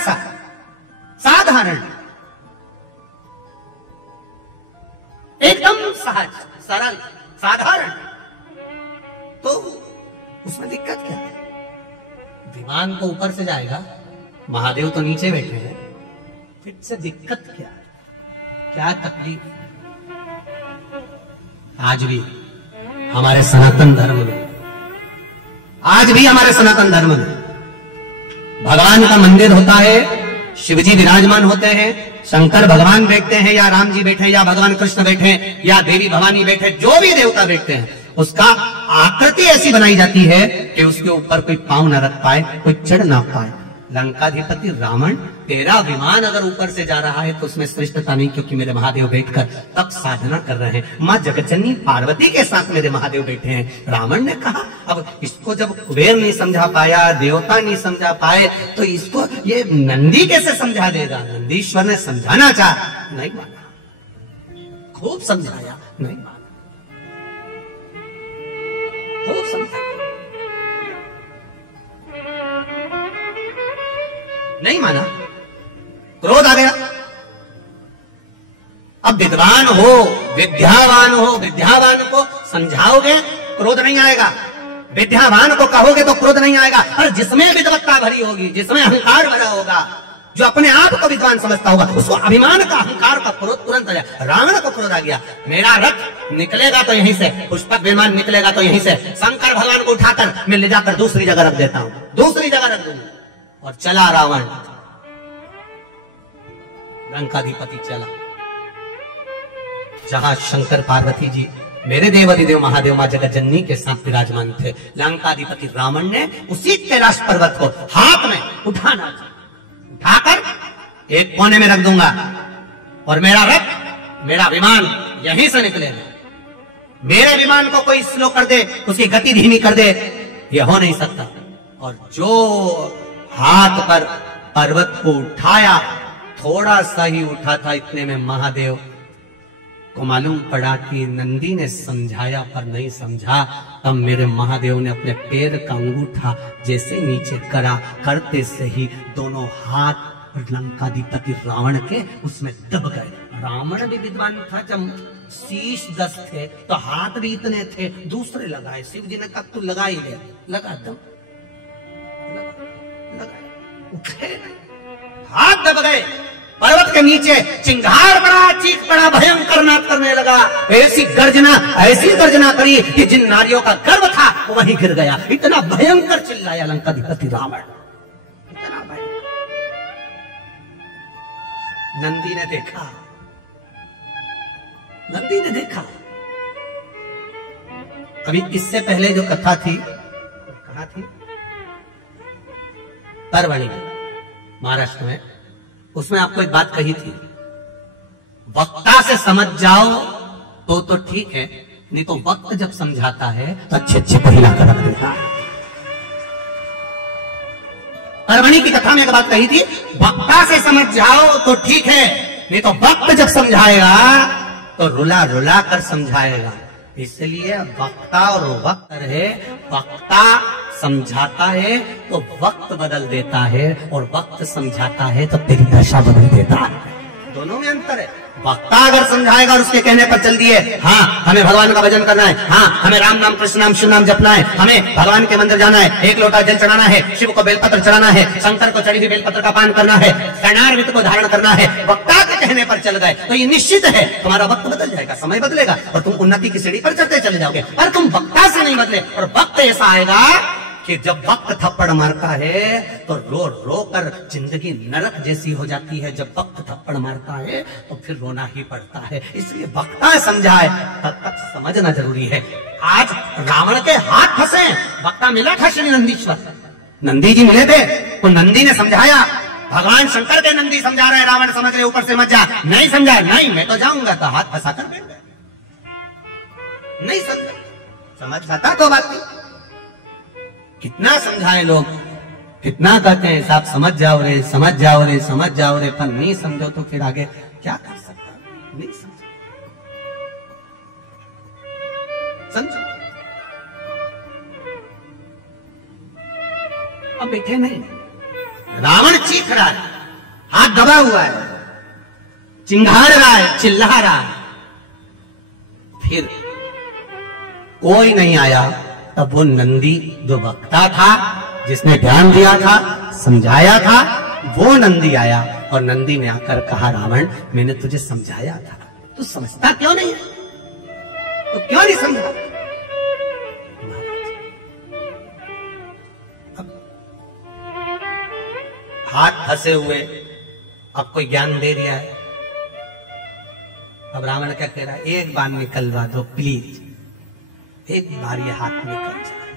एकदम सहज सरल साधारण, तो उसमें दिक्कत क्या है? विमान तो ऊपर से जाएगा, महादेव तो नीचे बैठे हैं, फिर से दिक्कत क्या है? क्या तकलीफ? आज भी हमारे सनातन धर्म में, आज भी हमारे सनातन धर्म में भगवान का मंदिर होता है, शिवजी विराजमान होते हैं, शंकर भगवान बैठते हैं या राम जी बैठे या भगवान कृष्ण बैठे या देवी भवानी बैठे, जो भी देवता बैठते हैं, उसका आकृति ऐसी बनाई जाती है कि उसके ऊपर कोई पांव न रख पाए, कोई चढ़ ना पाए। लंकाधिपति रावण, तेरा विमान अगर ऊपर से जा रहा है तो उसमें श्रेष्ठता नहीं, क्योंकि मेरे महादेव बैठकर तब साधना कर रहे हैं, माँ जगज्जननी पार्वती के साथ मेरे महादेव बैठे हैं। रावण ने कहा, अब इसको जब कुबेर नहीं समझा पाया, देवता नहीं समझा पाए, तो इसको ये नंदी कैसे समझा देगा? नंदीश्वर ने समझाना चाहा, नहीं माना, खूब समझाया, नहीं माना, खूब समझाया, नहीं माना, क्रोध आ गया। अब विद्वान हो, विद्यावान हो, विद्यावान को समझाओगे क्रोध नहीं आएगा, विद्यावान को कहोगे तो क्रोध नहीं आएगा। और जिसमें विद्वत्ता भरी होगी, जिसमें अहंकार भरा होगा, जो अपने आप को विद्वान समझता होगा, उसको अभिमान का, अहंकार का क्रोध तुरंत आ जाए। रावण को क्रोध आ गया, मेरा रथ निकलेगा तो यहीं से, पुष्पक विमान निकलेगा तो यहीं से, शंकर भगवान को उठाकर मैं ले जाकर दूसरी जगह रख देता हूं, दूसरी जगह रख दूंगा। और चला रावण, लंकाधिपति चला जहां शंकर पार्वती जी, मेरे देव अधिदेव महादेव मां जगज्जननी के साथ विराजमान थे। लंकाधिपति रावण ने उसी कैलाश पर्वत को हाथ में उठाकर एक कोने में रख दूंगा और मेरा रथ, मेरा विमान यहीं से निकलेगा। मेरे विमान को कोई स्लो कर दे, उसकी गति धीमी कर दे, यह हो नहीं सकता। और जो हाथ पर पर्वत को उठाया, थोड़ा सा ही उठा था, इतने में महादेव को मालूम पड़ा कि नंदी ने समझाया पर नहीं समझा। तब मेरे महादेव ने अपने पैर का अंगूठा जैसे नीचे करा, करते से ही दोनों हाथ लंकाधिपति रावण के उसमें दब गए। रावण भी विद्वान था, जब शीश 10 थे तो हाथ भी इतने थे, दूसरे लगाए। शिव जी ने कहा तू लगा ही ले, लगा दम, उठे हाथ दब गए। पर्वत के नीचे चिंगार पड़ा, चीख पड़ा, भयंकर नाद करने लगा। ऐसी गर्जना करी कि जिन नारियों का गर्व था वो वहीं गिर गया। इतना भयंकर चिल्लाया लंकाधिपति रावण, इतना भयंकर। नंदी ने देखा, नंदी ने देखा। अभी इससे पहले जो कथा थी, कहा थी परवणी महाराष्ट्र में, उसमें आपको एक बात कही थी, वक्ता से समझ जाओ तो ठीक है, नहीं तो वक्त जब समझाता है तो अच्छे अच्छे पहिला कर रख देता है। परवणी की कथा में एक बात कही थी, वक्ता से समझ जाओ तो ठीक है, नहीं तो वक्त जब समझाएगा तो रुला रुला कर समझाएगा। इसलिए वक्ता और वक्त है, वक्ता समझाता है तो वक्त बदल देता है, और वक्त समझाता है तो तेरी दशा बदल देता है। दोनों में अंतर है। वक्ता अगर समझाएगा और उसके कहने पर चल दिए, हाँ हमें भगवान का भजन करना है, हाँ हमें राम नाम कृष्ण नाम शिव नाम जपना है, हमें भगवान के मंदिर जाना है, एक लोटा जल चढ़ाना है, शिव को बेलपत्र चढ़ाना है, शंकर को चढ़ी हुई बेलपत्र का पान करना है, शरणार्थित को धारण करना है, वक्ता के कहने पर चल गए तो ये निश्चित है तुम्हारा वक्त बदल जाएगा, समय बदलेगा और तुम उन्नति की सीढ़ी पर चढ़ते चले जाओगे। और तुम वक्ता से नहीं बदले, और वक्त ऐसा आएगा कि जब वक्त थप्पड़ मारता है तो रो रो कर जिंदगी नरक जैसी हो जाती है। जब वक्त थप्पड़ मारता है तो फिर रोना ही पड़ता है। इसलिए वक्ता समझाए तब तक समझना जरूरी है। आज रावण के हाथ फंसे, वक्ता मिला था श्री नंदीश्वर, नंदी जी मिले थे तो नंदी ने समझाया। भगवान शंकर के नंदी समझा रहे, रावण समझ रहे ऊपर से मत जा। नहीं समझा, नहीं मैं तो जाऊंगा, तो हाथ फंसा कर बैठ गए। नहीं समझा, समझ जाता तो बात नहीं। कितना समझाए लोग, कितना कहते हैं साहब समझ जाओ रे, समझ जाओ रे, समझ जाओ रे, पर नहीं समझो तो फिर आगे क्या कर सकता, नहीं समझो। समझो अब बैठे नहीं, रावण चीख रहा है, हाथ दबा हुआ है, चिंगाड़ रहा है, चिल्ला रहा है, फिर कोई नहीं आया। तब वो नंदी जो वक्ता था, जिसने ध्यान दिया था, समझाया था, वो नंदी आया और नंदी ने आकर कहा रावण मैंने तुझे समझाया था, तू समझता क्यों नहीं है, तो क्यों नहीं समझा। हाथ फंसे हुए, अब कोई ज्ञान दे दिया है। अब रावण क्या कह रहा है, एक बार निकलवा दो प्लीज, एक बार ये हाथ निकल जाए।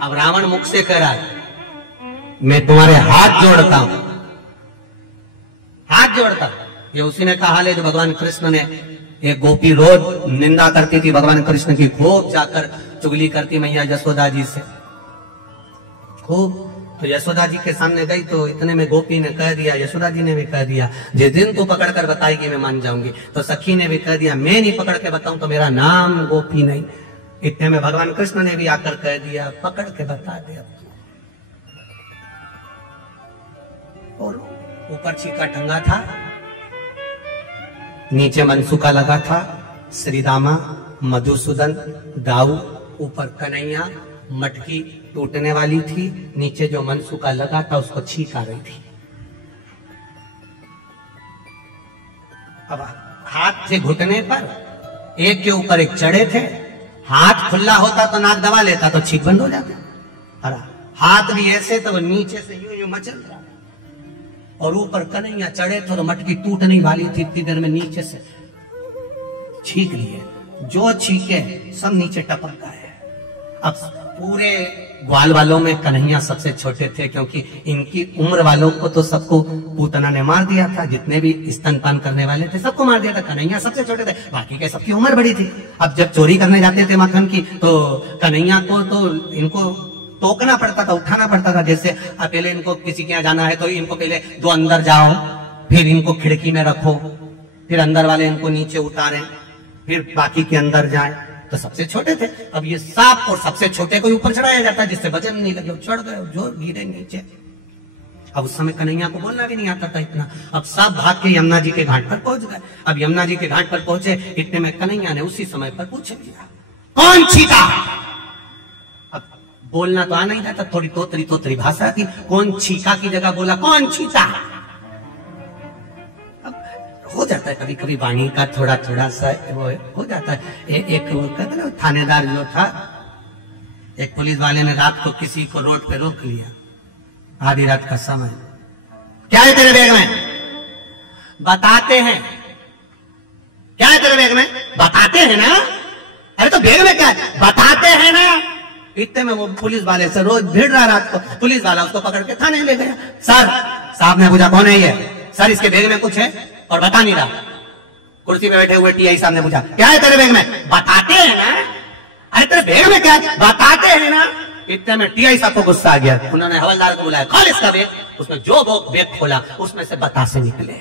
अब रावण मुख से कह रहा है मैं तुम्हारे हाथ जोड़ता हूं, हाथ जोड़ता। ये उसी ने कहा ले जो भगवान कृष्ण ने, एक गोपी रोज निंदा करती थी भगवान कृष्ण की, खूब जाकर चुगली करती मैया यशोदा जी से खूब। तो यशोदा जी के सामने गई तो इतने में गोपी ने कह दिया, यशोदा जी ने भी कह दिया जिस दिन तू पकड़ कर बताएगी मैं मान जाऊंगी। तो सखी ने भी कह दिया मैं नहीं पकड़ के बताऊं तो मेरा नाम गोपी नहीं। इतने में भगवान कृष्ण ने भी आकर कह दिया पकड़ के बता दे अब तू। और ऊपर चीका टंगा था, नीचे मनसुका लगा था, श्री रामा, मधुसूदन, दाऊ, ऊपर कन्हैया, मटकी टूटने वाली थी, नीचे जो मनसुका लगा था उसको छींक आ रही थी। अब हाथ थे घुटने पर, एक के ऊपर एक चढ़े थे, हाथ खुला होता तो नाक दबा लेता तो छींक बंद हो जाता। अरे हाथ भी ऐसे तो नीचे से यूं यूं मचल रहा, और ऊपर कन्हैया चढ़े थे तो मटकी टूटने वाली थी, इतनी देर में नीचे से छींक लिए, जो छींके सब नीचे टपक गए। अब पूरे ग्वाल वालों में कन्हैया सबसे छोटे थे, क्योंकि इनकी उम्र वालों को तो सबको पूतना ने मार दिया था, जितने भी स्तनपान करने वाले थे सबको मार दिया था, कन्हैया सबसे छोटे थे, बाकी के सबकी उम्र बड़ी थी। अब जब चोरी करने जाते थे मक्खन की तो कन्हैया को तो इनको टोकना पड़ता था, उठाना पड़ता था। जैसे पहले इनको किसी के यहाँ जाना है तो इनको पहले दो अंदर जाओ, फिर इनको खिड़की में रखो, फिर अंदर वाले इनको नीचे उतारे, फिर बाकी के अंदर जाए। तो सबसे छोटे थे। अब ये सांप और सबसे छोटे को ऊपर चढ़ाया जाता है जिससे वजन नहीं लगे, चढ़ गए जो गिरे नीचे। अब उस समय कन्हैया को बोलना भी नहीं आता था इतना। अब सब भाग के यमुना जी के घाट पर पहुंच गए। अब यमुना जी के घाट पर पहुंचे, इतने में कन्हैया ने उसी समय पर पूछ लिया कौन छीटा। अब बोलना तो आ नहीं जाता, थोड़ी तोतरी भाषा थी, कौन छीका की जगह बोला कौन छीटा। हो जाता है कभी कभी वाणी का थोड़ा सा वो हो जाता है। एक वो कहते ना थानेदार जो था, एक पुलिस वाले ने रात को किसी को रोड पे रोक लिया, आधी रात का समय, क्या है तेरे बैग में, बताते हैं, क्या है तेरे बैग में, बताते हैं ना, अरे तो बैग में क्या है, बताते हैं ना। इतने में वो पुलिस वाले से रोज भिड़ रहा रात को, पुलिस वाला उसको पकड़ के थाने ले गया। सर साहब ने पूछा कौन है ये, सर इसके बैग में कुछ है और बता नहीं रहा। कुर्सी पे बैठे हुए टीआई साहब ने पूछा क्या है तेरे बैग में, बताते हैं ना, अरे तेरे बैग में क्या है, बताते हैं ना। इतने में टीआई साहब को गुस्सा आ गया, उन्होंने हवलदार को बुलाया, खोल इसका बैग। उसने जो बैग खोला उसमें से बतासे निकले,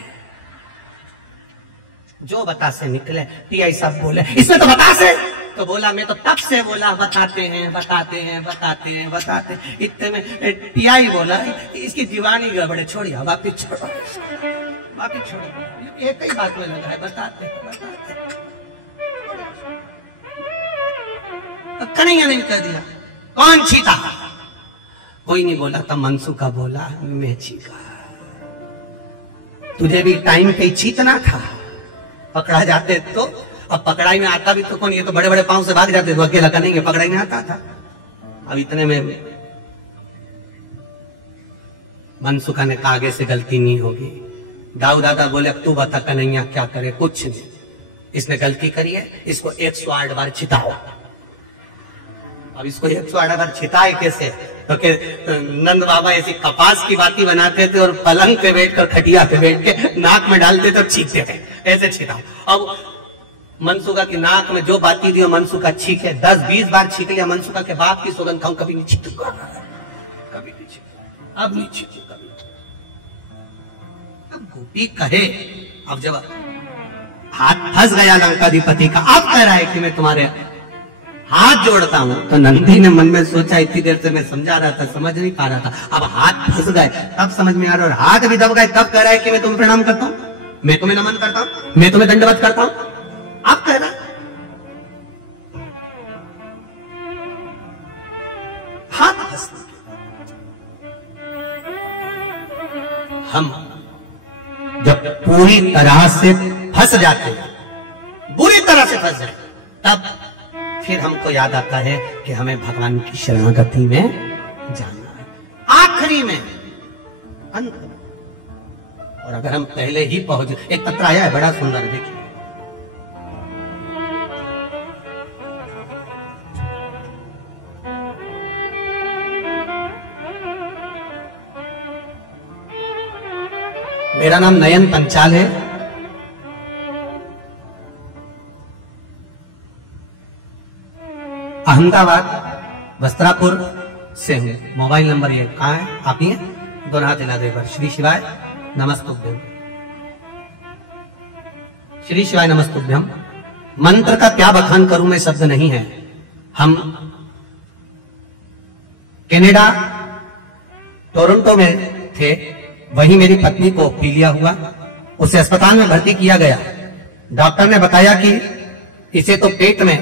जो बतासे निकले। टीआई साहब बोले इसमें तो बतासे, तो बोला मैं तो तब से बोला बताते हैं बताते हैं बताते हैं बताते। इतने में टीआई बोला इसकी दीवानी गड़बड़े, छोड़िए वापिस छोड़ो, वापिस छोड़ो, एक ही बात में लगा है बताते बताते। कन्हैया ने कर दिया कौन छीटा, कोई नहीं बोला था, मनसुका बोला मैं छीका। तुझे भी टाइम पे चीतना था, पकड़ा जाते तो। अब पकड़ाई में आता भी तो कौन, ये तो बड़े बड़े पांव से भाग जाते तो, अकेला करेंगे, पकड़ाई में आता था। अब इतने में मनसुखा ने कहा आगे से गलती नहीं होगी। दाऊ दादा बोले अब तू बता कन्हैया क्या करे, कुछ नहीं, इसने गलती करी है, इसको 108 बार छिताओ। अब इसको 108 बार छिताए कैसे, तो नंद बाबा ऐसी कपास की बाती बनाते थे और पलंग पे बैठकर खटिया पे बैठ के नाक में डालते थे और छींकते थे, ऐसे छिताओ। अब मनसुखा की नाक में जो बाती दी मनसुखा छींके, 10-20 बार छींक लिया। मनसुखा के बाप की सौगंध खाऊं, कभी नहीं छींकूंगा, कभी नहीं छींकूंगा, अब नहीं छींकूंगा। अब गोपी कहे, अब जब हाथ फंस गया लंकाधिपति का, अब कह रहा है कि मैं तुम्हारे हाथ जोड़ता हूं, तो नंदी ने मन में सोचा, इतनी देर से मैं समझा रहा था, समझ नहीं पा रहा था, अब हाथ फंस गए तब समझ में आ रहा, और हाथ भी दब गए तब कह रहा है कि मैं तुम्हें प्रणाम करता हूं, मैं तुम्हें नमन करता हूं, मैं तुम्हें दंडवत करता हूं। अब कह रहा हाथ फंसने हम जब पूरी तरह से फंस जाते हैं, बुरी तरह से फंस जाए, तब फिर हमको याद आता है कि हमें भगवान की शरणागति में जाना है, आखिरी में, अंत में। और अगर हम पहले ही पहुंच, एक पत्र आया है बड़ा सुंदर, देखिए, मेरा नाम नयन पंचाल है, अहमदाबाद वस्त्रापुर से हूं। मोबाइल नंबर ये कहाँ है, आप ही हैं, दोनों हाथ हिला दो एक बार। श्री शिवाय नमस्तुभ्यम, श्री शिवाय नमस्तुभ्यम। मंत्र का क्या बखान करूं मैं, शब्द नहीं है। हम कनाडा टोरंटो में थे, वहीं मेरी पत्नी को पीलिया हुआ, उसे अस्पताल में भर्ती किया गया। डॉक्टर ने बताया कि इसे तो पेट में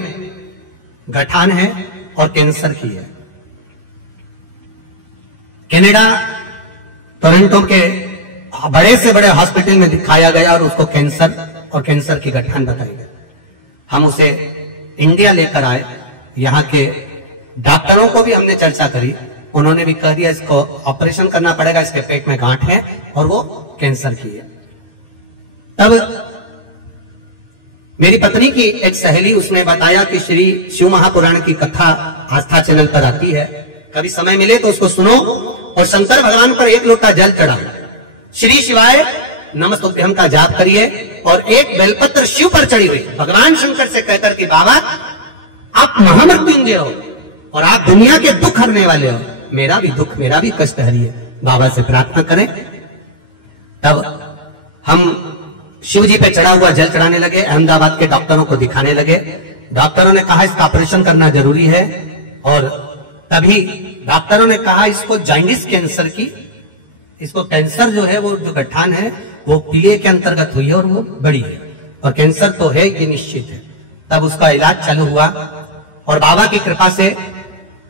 गठान है और कैंसर की है। कनाडा टोरंटो के बड़े से बड़े हॉस्पिटल में दिखाया गया और उसको कैंसर और कैंसर की गठान बताई गई। हम उसे इंडिया लेकर आए, यहाँ के डॉक्टरों को भी हमने चर्चा करी, उन्होंने भी कह दिया इसको ऑपरेशन करना पड़ेगा, इसके पेट में गांठ है और वो कैंसर की है। तब मेरी पत्नी की एक सहेली, उसने बताया कि श्री शिव महापुराण की कथा आस्था चैनल पर आती है, कभी समय मिले तो उसको सुनो और शंकर भगवान पर 1 लोटा जल चढ़ाओ, श्री शिवाय नमस्तुभ्यम का जाप करिए और एक बेलपत्र शिव पर चढ़ी हुई भगवान शंकर से कहकर कि बाबा आप महामृत्युंजय हो और आप दुनिया के दुख हरने वाले हो, मेरा भी दुख, मेरा भी कष्ट हरिए, बाबा से प्रार्थना करें। तब हम शिव जी पे चढ़ा हुआ जल चढ़ाने लगे, अहमदाबाद के डॉक्टरों को दिखाने लगे। डॉक्टरों ने कहा इसका ऑपरेशन करना जरूरी है, और तभी डॉक्टरों ने कहा इसको जॉन्डिस कैंसर की, इसको कैंसर जो है वो जो गठान है वो पीलिया के अंतर्गत हुई है और वो बड़ी है, और कैंसर तो है ये निश्चित है। तब उसका इलाज चालू हुआ और बाबा की कृपा से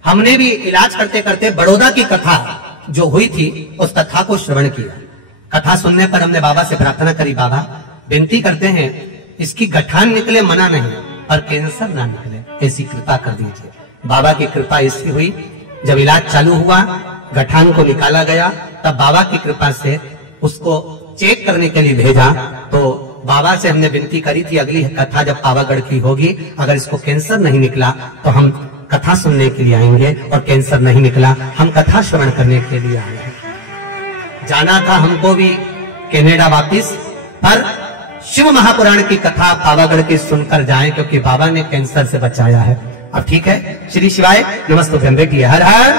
हमने भी इलाज करते करते बड़ौदा की कथा जो हुई थी उस कथा को श्रवण किया। कथा सुनने पर हमने बाबा से प्रार्थना करी, बाबा विनती करते हैं इसकी गठान निकले मना नहीं, पर कैंसर ना निकले, ऐसी कृपा कर दीजिए। बाबा की कृपा ऐसी हुई, जब इलाज चालू हुआ गठान को निकाला गया, तब बाबा की कृपा से उसको चेक करने के लिए भेजा। तो बाबा से हमने विनती करी थी अगली कथा जब पावागढ़ की होगी, अगर इसको कैंसर नहीं निकला तो हम कथा सुनने के लिए आएंगे, और कैंसर नहीं निकला हम कथा श्रवण करने के लिए आएंगे। जाना था हमको भी कनाडा वापिस, पर शिव महापुराण की कथा पावागढ़ की सुनकर जाएं, क्योंकि बाबा ने कैंसर से बचाया है। अब ठीक है, श्री शिवाय नमस्तुभ्यम। देखिए, हर हर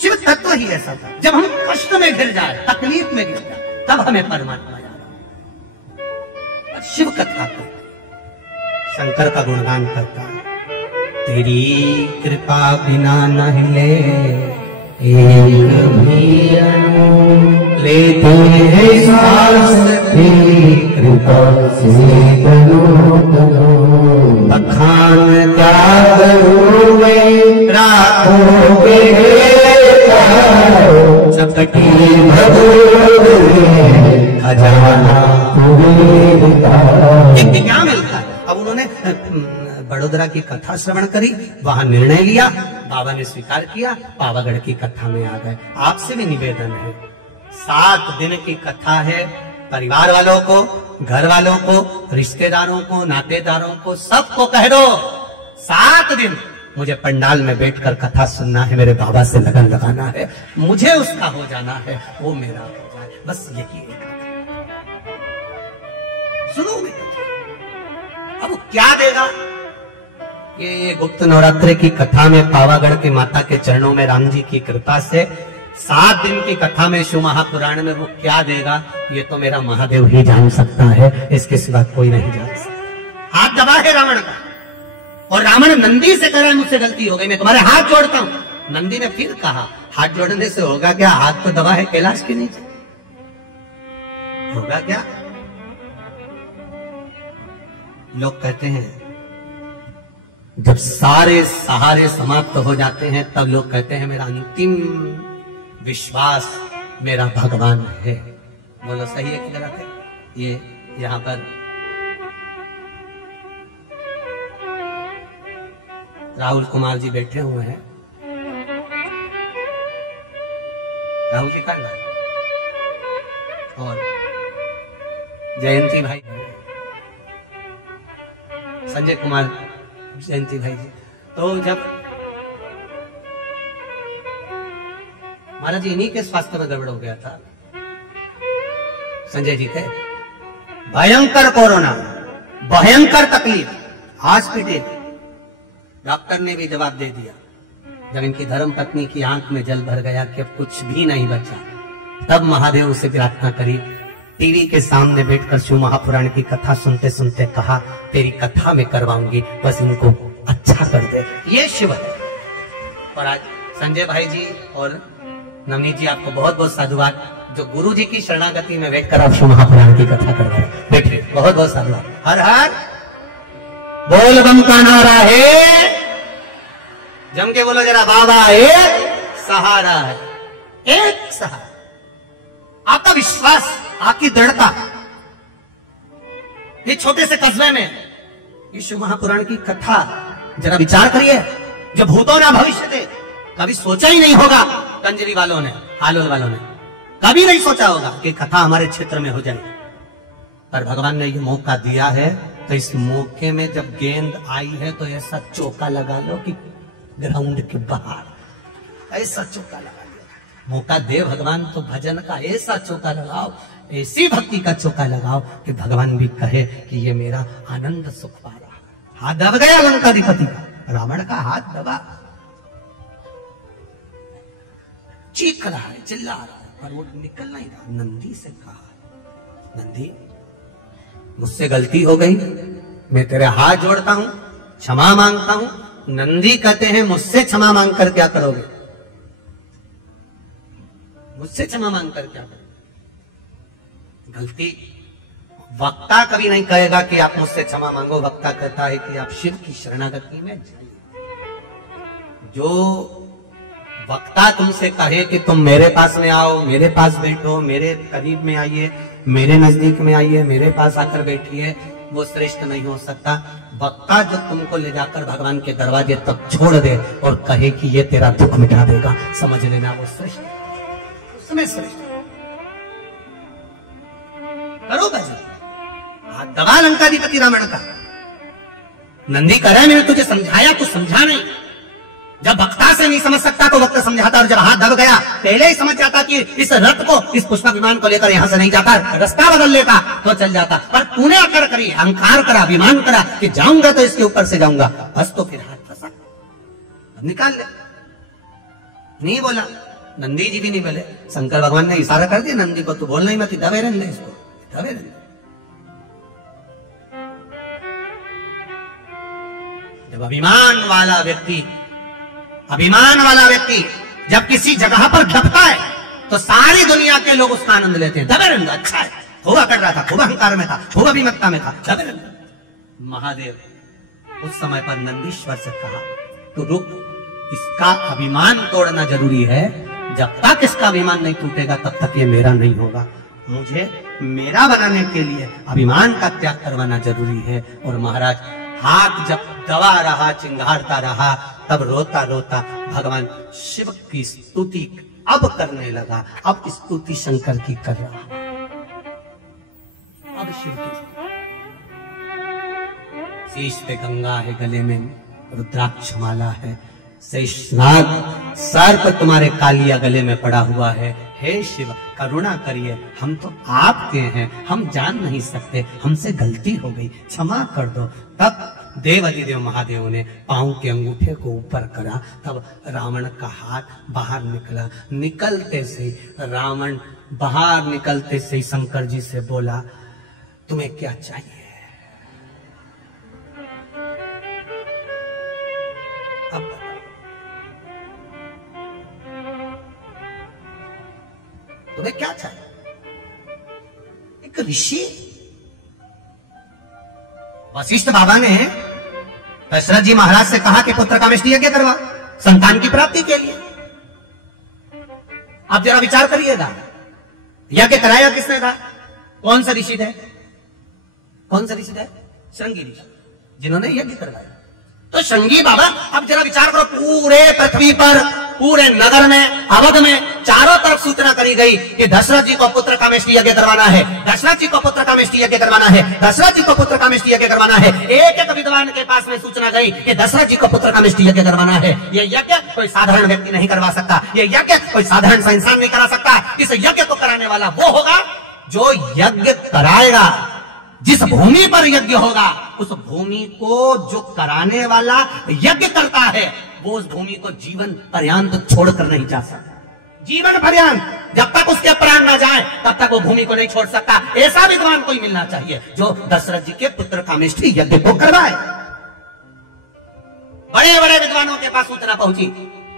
शिव तत्व ही ऐसा था, जब हम कष्ट में घिर जाए, तकलीफ में घिर जाए, तब हमें परमात्मा याद आता। शिव कथा करता, शंकर का गुणगान करता, तेरी कृपा बिना न हिले एक भी अणु लेते हैं सांस, तेरी कृपा से तनो तनो बखान क्या करूं मैं, रातों के चपटी भगोरे क्या मिलता है। अब उन्होंने बड़ोदरा की कथा श्रवण करी, वहां निर्णय लिया, बाबा ने स्वीकार किया, पावागढ़ की कथा में आ गए। आपसे भी निवेदन है, 7 दिन की कथा है, परिवार वालों को, घर वालों को, रिश्तेदारों को, नातेदारों को, सबको कह दो 7 दिन मुझे पंडाल में बैठकर कथा सुनना है, मेरे बाबा से लगन लगाना है, मुझे उसका हो जाना है, वो मेरा हो जाए, बस यही एक सुनो मैं। अब वो क्या देगा? ये गुप्त नवरात्रि की कथा में पावागढ़ की माता के चरणों में राम जी की कृपा से 7 दिन की कथा में शिव महापुराण में वो क्या देगा, ये तो मेरा महादेव ही जान सकता है, इसके सिवा कोई नहीं जान सकता। हाथ दबा है रावण का, और रावण नंदी से कह रहा है मुझसे गलती हो गई, मैं तुम्हारे हाथ जोड़ता हूं। नंदी ने फिर कहा हाथ जोड़ने से होगा क्या, हाथ तो दबा है कैलाश के नीचे, होगा क्या? लोग कहते हैं जब सारे सहारे समाप्त हो जाते हैं तब लोग कहते हैं मेरा अंतिम विश्वास मेरा भगवान है। बोलो सही है कि गलत है? ये यहां पर राहुल कुमार जी बैठे हुए हैं, राहुल जी कहाँ गए? और जयंती भाई, संजय कुमार जयंती भाई जी, तो जब महाराज जी इन्हीं के स्वास्थ्य में गड़बड़ हो गया था, संजय जी के भयंकर कोरोना, भयंकर तकलीफ, हॉस्पिटल, डॉक्टर ने भी जवाब दे दिया। जब इनकी धर्म पत्नी की आंख में जल भर गया कि अब कुछ भी नहीं बचा, तब महादेव से प्रार्थना करी, टीवी के सामने बैठकर शिव महापुराण की कथा सुनते सुनते कहा तेरी कथा में करवाऊंगी, बस इनको अच्छा कर दे, ये शिव है। और आज संजय भाई जी और नवनीत जी आपको बहुत बहुत साधुवाद, जो गुरु जी की शरणागति में बैठकर आप शिव महापुराण की कथा करवा रहे, बैठिए, बहुत बहुत साधुवाद। हर हर बोल बम का नारा है, जम के बोलो जरा, बाबा एक सहारा है, एक सहारा। आपका विश्वास, आपकी दृढ़ता, ये छोटे से कस्बे में ये शिव महापुराण की कथा जरा विचार करिए, जो भूतों ने भविष्य थे, कभी सोचा ही नहीं होगा, कंजरी वालों ने, हालोल वालों ने कभी नहीं सोचा होगा कि कथा हमारे क्षेत्र में हो जाए, पर भगवान ने ये मौका दिया है, तो इस मौके में जब गेंद आई है तो ऐसा चौका लगा लो कि ग्राउंड के बाहर, ऐसा चौका लगा लो। मौका दे भगवान तो भजन का ऐसा चौका लगाओ, ऐसी भक्ति का चौका लगाओ कि भगवान भी कहे कि ये मेरा आनंद सुख पा रहा है। हाथ दब गया लंकाधिपति का, रावण का हाथ दबा, चीख रहा है, चिल्ला रहा है, पर वो निकल नहीं रहा। नंदी से कहा, नंदी मुझसे गलती हो गई, मैं तेरे हाथ जोड़ता हूं, क्षमा मांगता हूं। नंदी कहते हैं मुझसे क्षमा मांग कर क्या करोगे, मुझसे क्षमा मांग कर क्या करोगे? गलती वक्ता कभी नहीं कहेगा कि आप मुझसे क्षमा मांगो, वक्ता कहता है कि आप शिव की शरणागति में जाइए। जो वक्ता तुमसे कहे कि तुम मेरे पास में आओ, मेरे पास बैठो, मेरे करीब में आइए, मेरे नजदीक में आइए, मेरे पास आकर बैठिए, वो श्रेष्ठ नहीं हो सकता। वक्ता जो तुमको ले जाकर भगवान के दरवाजे तक छोड़ दे और कहे कि ये तेरा दुख मिटा देगा, समझ लेना वो श्रेष्ठ, उसमें श्रेष्ठ। करो भजन, हाथ दबा लंकाधिपति रावण का। नंदी कह रहा है मैंने तुझे समझाया, तू समझा नहीं। जब वक्ता से नहीं समझ सकता तो वक्त समझाता, और जब हाथ दब गया पहले ही समझ जाता कि इस रथ को, इस पुष्पक विमान को लेकर यहां से नहीं जाता, रास्ता बदल लेता तो चल जाता, पर तूने अकड़ करी, अहंकार करा, अभिमान करा कि जाऊंगा तो इसके ऊपर से जाऊंगा, बस तो फिर हाथ फंसा, निकाल ले। नहीं बोला, नंदी जी भी नहीं बोले, शंकर भगवान ने इशारा कर दिया नंदी को, तू बोलना ही मत, दबे रहने दे इसको, दबे रहने। जब अभिमान वाला व्यक्ति जब किसी जगह पर दबता है तो सारी दुनिया के लोग उसका आनंद लेते हैं। दबे रहने, अच्छा है, हुआ कर रहा था, खूब अहंकार में था, खूब अभिमत्ता में था, दबे रहने। महादेव उस समय पर नंदीश्वर से कहा, तो रुक, इसका अभिमान तोड़ना जरूरी है, जब तक इसका अभिमान नहीं टूटेगा तब तक ये मेरा नहीं होगा। मुझे मेरा बनाने के लिए अभिमान का त्याग करवाना जरूरी है। और महाराज हाथ जब दबा रहा, चिंगारता रहा, तब रोता रोता भगवान शिव की स्तुति अब करने लगा। अब स्तुति शंकर की कर रहा, अब शिव की। शीश पे गंगा है, गले में रुद्राक्ष माला है, शेषनाग सर्प तुम्हारे कालिया गले में पड़ा हुआ है। हे शिव करुणा करिए, हम तो आपके हैं, हम जान नहीं सकते, हमसे गलती हो गई, क्षमा कर दो। तब देवाधिदेव महादेव ने पांव के अंगूठे को ऊपर करा, तब रावण का हाथ बाहर निकला। निकलते से रावण बाहर निकलते से शंकर जी से बोला, तुम्हें क्या चाहिए? अब तुम्हें क्या चाहिए? एक ऋषि वशिष्ठ बाबा ने दशरथ जी महाराज से कहा कि पुत्र कामेष्टि यज्ञ करवा संतान की प्राप्ति के लिए। आप जरा विचार करिएगा, यज्ञ कराया किसने था? कौन सा ऋषि थे? कौन सा ऋषि थे? श्रृंगी ऋषि, जिन्होंने यज्ञ करवाया। तो श्रृंगी बाबा, अब जरा विचार करो, पूरे पृथ्वी पर, पूरे नगर में, अवध में चारों तरफ सूचना करी गई कि दशरथ जी को पुत्र कामेष्टि यज्ञ करवाना है, दशरथ जी को पुत्र कामेष्टि यज्ञ करवाना है, दशरथ जी को पुत्र कामेष्टि यज्ञ करवाना है। एक एक विद्वान के पास में सूचना गई कि दशरथ जी को पुत्र कामेष्टि यज्ञ करवाना है। ये यज्ञ कोई साधारण व्यक्ति नहीं करवा सकता, ये यज्ञ कोई साधारण सा इंसान नहीं करा सकता। इस यज्ञ को कराने वाला वो होगा जो यज्ञ कराएगा। जिस भूमि पर यज्ञ होगा, उस भूमि को जो कराने वाला यज्ञ करता है, वो उस भूमि को जीवन पर्यंत छोड़कर नहीं जा सकता। जीवन पर्यंत, जब तक उसके प्राण ना जाए तब तक वो भूमि को नहीं छोड़ सकता। ऐसा विद्वान कोई मिलना चाहिए जो दशरथ जी के पुत्र कामेष्टि यज्ञ को करवाए। बड़े बड़े विद्वानों के पास सूचना पहुंची,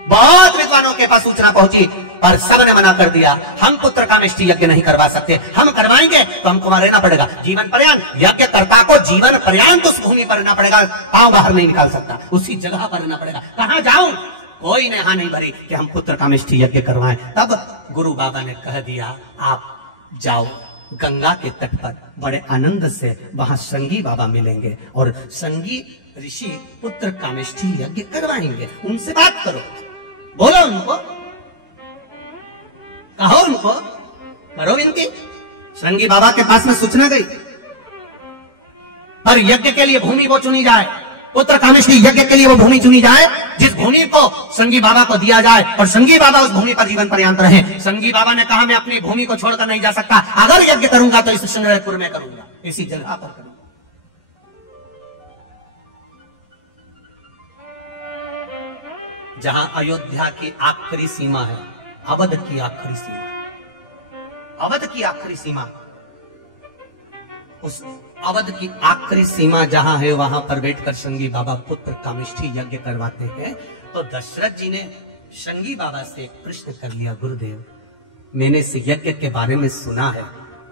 बहुत विद्वानों के पास सूचना पहुंची, पर सबने मना कर दिया। हम पुत्र कामेष्टि यज्ञ नहीं करवा सकते, हम करवाएंगे तो हमको वहां रहना पड़ेगा जीवन पर्यंत। यज्ञ कर्ता को जीवन पर्यंत उस भूमि पर रहना पड़ेगा, पांव बाहर नहीं निकाल सकता, उसी जगह पर रहना पड़ेगा। कहां जाऊं? कोई ने हाँ नहीं भरी कि हम पुत्र कामेष्टि यज्ञ करवाएं। तब गुरु बाबा ने कह दिया, आप जाओ गंगा के तट पर, बड़े आनंद से वहां श्रृंगी बाबा मिलेंगे और श्रृंगी ऋषि पुत्र कामेष्टि यज्ञ करवाएंगे। उनसे बात करो, बोलो उनको, कहो उनको, करो विनती। श्रृंगी बाबा के पास में सूचना गई, पर यज्ञ के लिए भूमि वो चुनी जाए, पुत्र कामेष्टि यज्ञ के लिए वो भूमि चुनी जाए जिस भूमि को श्रृंगी बाबा को दिया जाए और श्रृंगी बाबा उस भूमि पर जीवन पर्यंत रहे। श्रृंगी बाबा ने कहा, मैं अपनी भूमि को छोड़कर नहीं जा सकता, अगर यज्ञ करूंगा तो इस शृंगेरपुर में करूंगा, इसी जगह पर करूंगा। जहां अयोध्या की आखिरी सीमा है, अवध की आखिरी सीमा, अवध की आखिरी सीमा, उस अवध की आखिरी सीमा जहां है, वहां पर बैठकर श्रृंगी बाबा पुत्र कामेष्टि यज्ञ करवाते हैं। तो दशरथ जी ने श्रृंगी बाबा से एक प्रश्न कर लिया, गुरुदेव मैंने इस यज्ञ के बारे में सुना है,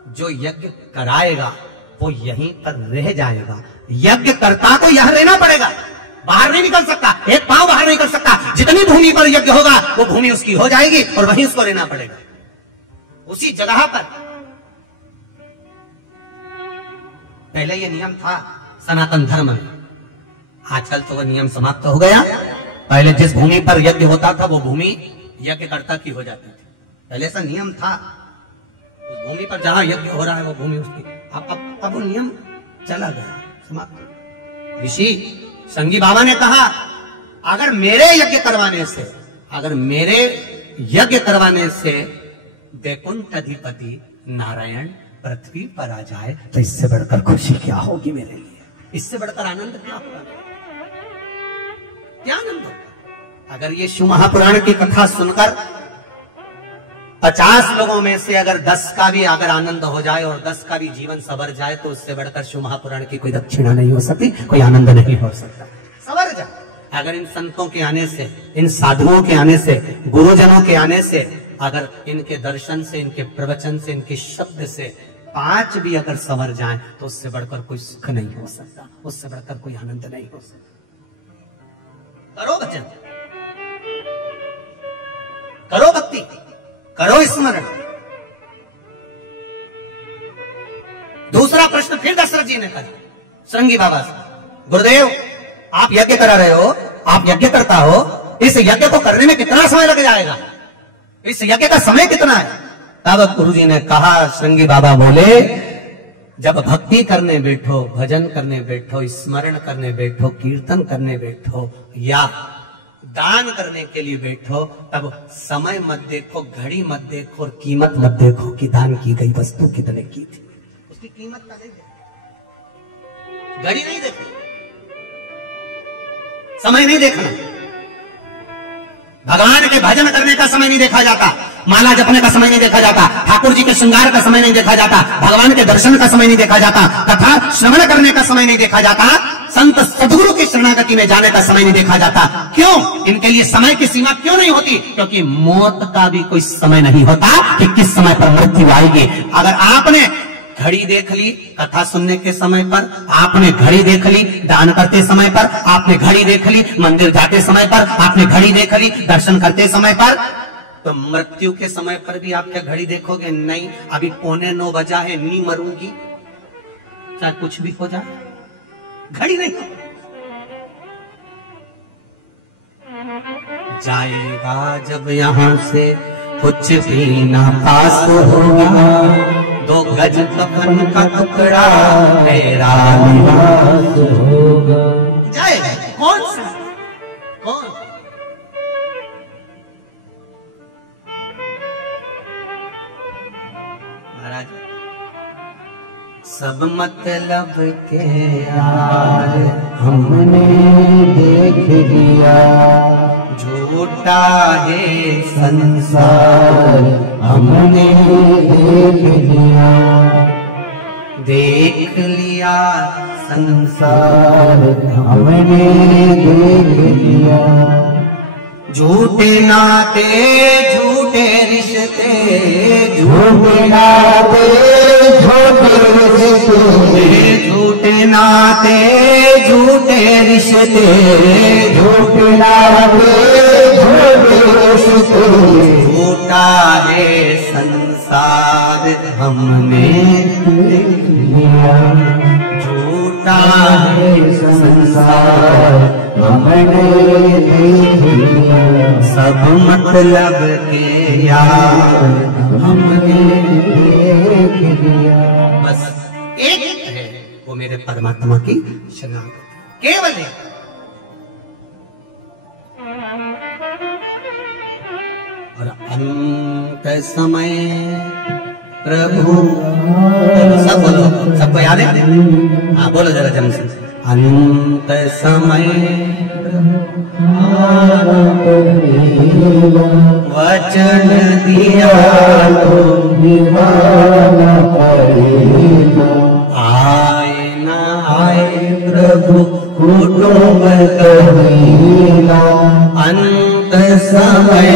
जो यज्ञ कराएगा वो यहीं पर रह जाएगा, यज्ञ कर्ता को यहां रहना पड़ेगा, बाहर नहीं निकल सकता, एक पांव बाहर नहीं कर सकता। जितनी भूमि पर यज्ञ होगा वो भूमि उसकी हो जाएगी और वहीं उसको रहना पड़ेगा, उसी जगह पर। पहले ये नियम था सनातन धर्म में, आजकल तो वह नियम समाप्त हो गया। पहले जिस भूमि पर यज्ञ होता था वो भूमि यज्ञकर्ता की हो जाती थी, पहले ऐसा नियम था। उस भूमि पर जहां यज्ञ हो रहा है वो भूमि उसकी। अब वो नियम चला गया, समाप्त। ऋषि श्रृंगी बाबा ने कहा, अगर मेरे यज्ञ करवाने से, अगर मेरे यज्ञ करवाने से वैकुंठ अधिपति नारायण पृथ्वी पर आ जाए तो इससे बढ़कर खुशी क्या होगी मेरे लिए, इससे बढ़कर आनंद क्या होगा, क्या आनंद होगा। अगर ये शिव महापुराण की कथा सुनकर 50 लोगों में से अगर 10 का भी अगर आनंद हो जाए और 10 का भी जीवन सवर जाए, तो उससे बढ़कर शिव महापुराण की कोई दक्षिणा नहीं हो सकती, कोई आनंद नहीं हो सकता। सवर जाए अगर इन संतों के आने से, इन साधुओं के आने से, गुरुजनों के आने से, अगर इनके दर्शन से, इनके प्रवचन से, इनके शब्द से 5 भी अगर सवर जाएं, तो उससे बढ़कर कोई सुख नहीं हो सकता, उससे बढ़कर कोई आनंद नहीं हो सकता। करो भजन, करो भक्ति, करो स्मरण। जी ने कहा श्रृंगी बाबा से, गुरुदेव आप यज्ञ करा रहे हो, आप यज्ञ करता हो, इस यज्ञ को करने में कितना समय लग जाएगा, इस यज्ञ का समय कितना है? तब गुरुजी ने कहा, श्रृंगी बाबा बोले, जब भक्ति करने बैठो, भजन करने बैठो, स्मरण करने बैठो, कीर्तन करने बैठो या दान करने के लिए बैठो, तब समय मत देखो, घड़ी मत देखो और कीमत मत देखो कि दान की गई वस्तु कितने की थी, उसकी कीमत का नहीं देखो, घड़ी नहीं देखो, समय नहीं देखना। भगवान के भजन करने का समय नहीं देखा जाता, माला जपने का समय नहीं देखा जाता, ठाकुर जी के श्रृंगार का समय नहीं देखा जाता, भगवान के दर्शन का समय नहीं देखा जाता, तथा श्रवण करने का समय नहीं देखा जाता, संत सदगुरु की शरणागति में जाने का समय नहीं देखा जाता। क्यों? इनके लिए समय की सीमा क्यों नहीं होती? क्योंकि मौत का भी कोई समय नहीं होता कि किस समय पर मृत्यु आएगी। अगर आपने घड़ी देख ली कथा सुनने के समय पर, आपने घड़ी देख ली दान करते समय पर, आपने घड़ी देख ली मंदिर जाते समय पर, आपने घड़ी देख ली दर्शन करते समय पर, तो मृत्यु के समय पर भी आप क्या घड़ी देखोगे? नहीं, अभी 8:45 बजा है, नहीं मरूंगी, चाहे कुछ भी हो जाए, घड़ी नहीं जाएगा जब यहां से कुछ भी ना पास होगा, 2 गज कफन का टुकड़ा मेरा निवास होगा। जाएगा कौन सा? कौन? महाराज, सब मतलब के यार हमने देख लिया, झूठा है संसार हमने देख लिया संसार हमने देख लिया, झूठे नाते झूठे रिश्ते, झूठे नाते झूठे रिश्ते, झूठे नाते झूठे रिश्ते, झूठे नाते झूठे रिश्ते, झूठा है संसार हमने देख लिया, झूठा है संसार हमने देख लिया, सब मतलब के यार हमने देख लिया। बस एक है, वो मेरे परमात्मा की शरणागति, केवल एक। और अंत समय प्रभु, सब बोलो, सबको याद है? हाँ बोलो जरा जम से, अंत समय वचन दिया तो निभाना पड़ेगा, आए ना आए प्रभु कुटुंब कबीला, अंत समय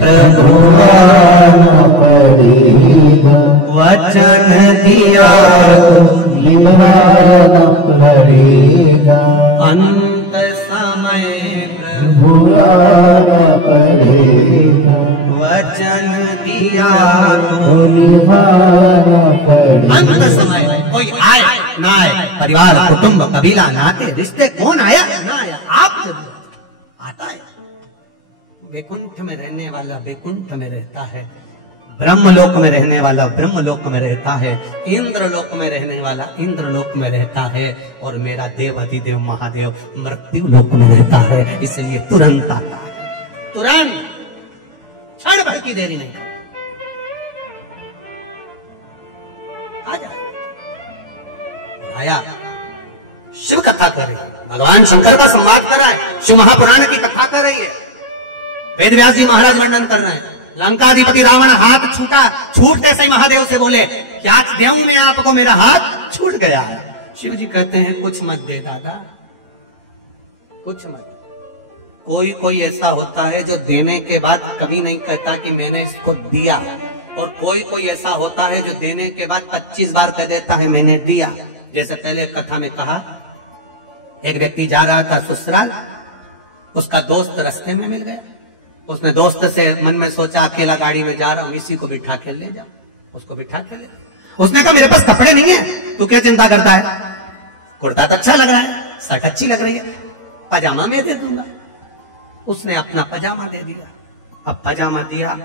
प्रभु आना पड़ेगा, वचन दिया तो निभाना पड़ेगा, अंत समय प्रभु आना पड़ेगा, वचन दिया तो निभाना पड़ेगा। अंत समय कोई आए ना आए, परिवार कुटुंब कबीला नाते रिश्ते, कौन आया ना आया, आप जब आता है। वैकुंठ में रहने वाला वैकुंठ में रहता है, ब्रह्मलोक में रहने वाला ब्रह्मलोक में रहता है, इंद्रलोक में रहने वाला इंद्रलोक में रहता है, और मेरा देव अधिदेव महादेव मृत्यु लोक में रहता है। इसलिए तुरंत आता है, तुरंत, क्षण भर की देरी नहीं, आ जाए। आया, शिव कथा कर रही है, भगवान शंकर का संवाद कर रहा है, शिव महापुराण की कथा कर रही है, वेद व्यास जी महाराज वर्णन कर रहे हैं। लंकाधिपति रावण हाथ छूटा, छूटते से महादेव से बोले, क्या देऊं मैं आपको, मेरा हाथ छूट गया है। शिव जी कहते हैं, कुछ मत दे दादा, कुछ मत। कोई कोई ऐसा होता है जो देने के बाद कभी नहीं कहता कि मैंने इसको दिया, और कोई कोई ऐसा होता है जो देने के बाद 25 बार कह देता है मैंने दिया। जैसे पहले कथा में कहा, एक व्यक्ति जा रहा था ससुराल, उसका दोस्त रास्ते में मिल गया, उसने दोस्त से मन में सोचा अकेला गाड़ी में जा रहा हूं, इसी को बिठा के ले जाओ, उसको बिठा के ले। उसने कहा मेरे पास कपड़े नहीं है, तू क्या चिंता करता है? कुर्ता तो अच्छा लग रहा है, शर्ट अच्छी लग रही है, पजामा मैं दे दूंगा। उसने अपना पजामा दे दिया। अब पजामा दिया,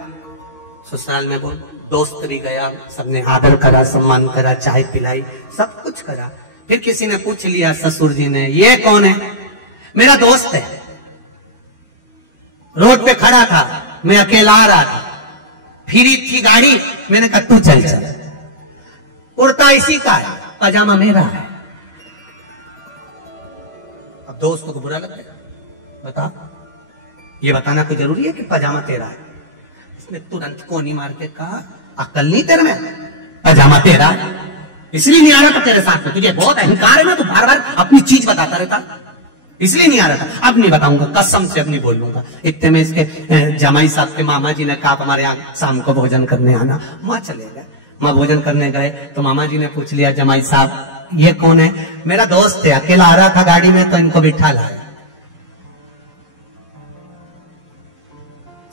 ससुराल में वो दोस्त भी गया, सबने आदर करा, सम्मान करा, चाय पिलाई, सब कुछ करा। फिर किसी ने पूछ लिया ससुर जी ने, ये कौन है? मेरा दोस्त है, रोड पे खड़ा था, मैं अकेला आ रहा था, फिरी थी गाड़ी, मैंने कहा तू चल चल। कुर्ता इसी का है, पजामा मेरा है। अब दोस्त को बुरा लगेगा, बता, ये बताना कोई जरूरी है कि पजामा तेरा है? उसने तुरंत कोनी मार के कहा, अक्ल नहीं तेरे में? पजामा तेरा इसलिए नहीं आ रहा था तेरे साथ में, तुझे बहुत अहंकार है ना, तू बार बार अपनी चीज बताता रहता, इसलिए नहीं आ रहा था। अब नहीं बताऊंगा, कसम से अब नहीं बोल लूंगा। इतने में इसके जमाई साहब के मामा जी ने कहा आप हमारे यहाँ शाम को भोजन करने आना। माँ चले गए, माँ भोजन करने गए तो मामा जी ने पूछ लिया, जमाई साहब ये कौन है? मेरा दोस्त है, अकेला आ रहा था गाड़ी में तो इनको बिठा लाया।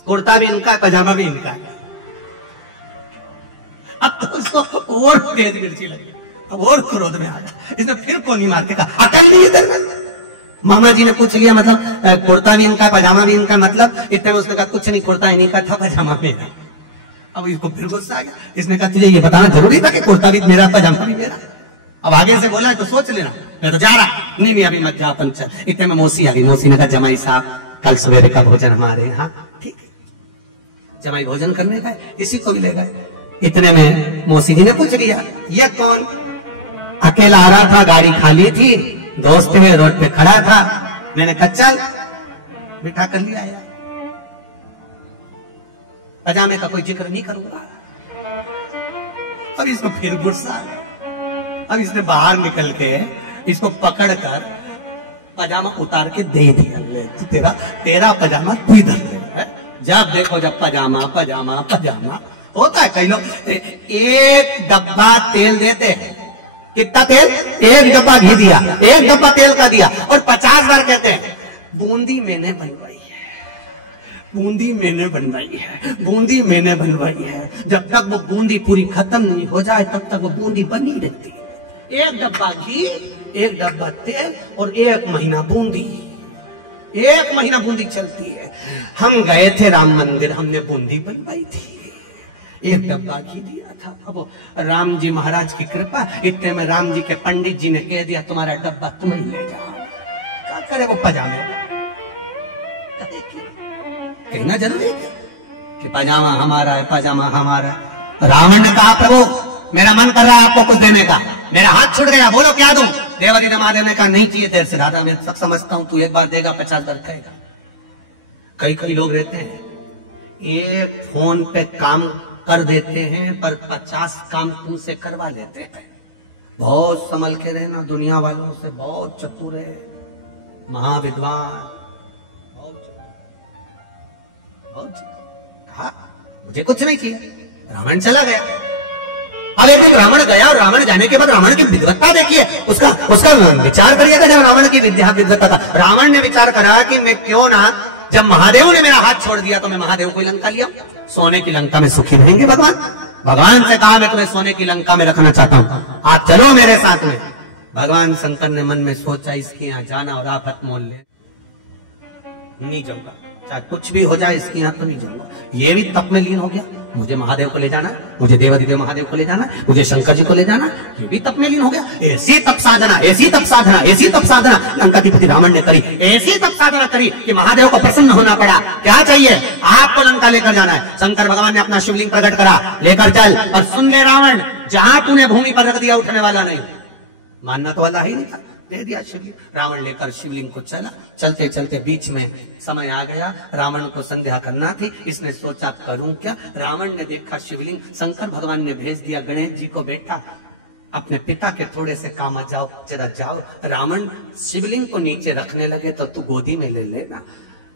कुर्ता भी इनका है, पजामा भी इनका है। अब तो उसको और तेज मिर्ची लगी, अब और क्रोध में आ गया। इसने फिर कोनी मार के कहा, अकल नहीं है तेरे में? मामा जी ने पूछ लिया, मतलब कुर्ता भी इनका, पजामा भी इनका, मतलब? इतने में उसने कहा कुछ नहीं, कुर्ता इन्हीं का था, पजामा मेरा। अब इसको फिर गुस्सा आ गया। इसने कहा तुझे ये बताना जरूरी था कि कुर्ता भी मेरा, पजामा भी मेरा? अब आगे से बोला है तो सोच लेना, मैं तो जा रहा। नहीं अभी मत जा, अपन चल। इतने में मौसी आ गई। मौसी ने कहा जमाई साहब कल सवेरे का भोजन हमारे यहाँ। ठीक है, जमाई भोजन करने का है, इसी को भी ले गए। इतने में मौसी जी ने पूछ लिया, ये कौन? अकेला आ रहा था, गाड़ी खाली थी, दोस्त में रोड पे खड़ा था, मैंने कहा चल बिठा कर लिया यार। पजामे का कोई जिक्र नहीं करूंगा। अब इसको फिर गुस्सा आ गया। अब इसने बाहर निकल के इसको पकड़कर पजामा उतार के दे दिया, तेरा पजामा तू इधर ले। जब देखो जब पजामा पजामा पजामा होता है। कई लोग एक डब्बा तेल देते हैं, कितना तेल? एक डब्बा घी दिया, एक डब्बा तेल का दिया, और 50 बार कहते हैं बूंदी मैंने बनवाई है, बूंदी मैंने बनवाई है, बूंदी मैंने बनवाई है। जब तक वो बूंदी पूरी खत्म नहीं हो जाए तब तक वो बूंदी बनी रहती है। एक डब्बा घी, एक डब्बा तेल और 1 महीना बूंदी, 1 महीना बूंदी चलती है। हम गए थे राम मंदिर, हमने बूंदी बनवाई थी, 1 डब्बा घी दिया था। अब राम जी महाराज की कृपा, इतने में राम जी के पंडित जी ने कह दिया तुम्हारा डब्बा तुम ही ले जाओ। क्या करे वो पजामे? कहना जरूरी है कि पजामा हमारा है, पजामा हमारा है। रावण ने कहा प्रभु मेरा मन कर रहा है आपको कुछ देने का, मेरा हाथ छूट गया, बोलो क्या दूं? देवरी ने महादेव ने कहा नहीं चाहिए तेरे से, राधा मैं सब समझता हूं, तू एक बार देगा 50 बार कहेगा। कई लोग रहते हैं एक फोन पे काम कर देते हैं पर 50 काम तुमसे करवा लेते हैं। बहुत संभल के रहना, दुनिया वालों से बहुत चतुर है, महाविद्वान, कहा मुझे कुछ नहीं किया, रावण चला गया। अब एक रावण गया और रावण जाने के बाद रावण की विद्वत्ता देखिए, उसका विचार करिएगा। जब रावण की विद्वत्ता था, रावण ने विचार करा कि मैं क्यों ना, जब महादेव ने मेरा हाथ छोड़ दिया तो मैं महादेव को लंका लिया, सोने की लंका में सुखी रहेंगे। भगवान से कहा मैं तुम्हें सोने की लंका में रखना चाहता हूं, आप चलो मेरे साथ में। भगवान शंकर ने मन में सोचा इसके यहाँ जाना और आफत मोल ले, नहीं जाऊंगा, चाहे कुछ भी हो जाए इसके यहाँ तो नहीं जाऊंगा। ये भी तप में लीन हो गया, मुझे महादेव को ले जाना, मुझे देवाधिदेव महादेव को ले जाना, मुझे शंकर जी को ले जाना, ये भी तप में लीन हो गया। ऐसी तप साधना, ऐसी तप साधना, ऐसी तप साधना लंकाधिपति रावण ने करी, ऐसी तप साधना करी कि महादेव को प्रसन्न होना पड़ा। क्या चाहिए? आपको लंका लेकर जाना है। शंकर भगवान ने अपना शिवलिंग प्रकट करा, लेकर चल, और सुन ले रावण, जहां तूने भूमि पर रख दिया उठने वाला नहीं। मानना तो वाला ही नहीं था, दे दिया शिवलिंग। रावण लेकर शिवलिंग को चला, चलते चलते बीच में समय आ गया, रावण को संध्या करना थी। इसने सोचा करूं क्या? रावण ने देखा शिवलिंग, शंकर भगवान ने भेज दिया गणेश जी को, बेटा अपने पिता के थोड़े से काम जाओ, जरा जाओ। रावण शिवलिंग को नीचे रखने लगे तो तू गोदी में ले लेना।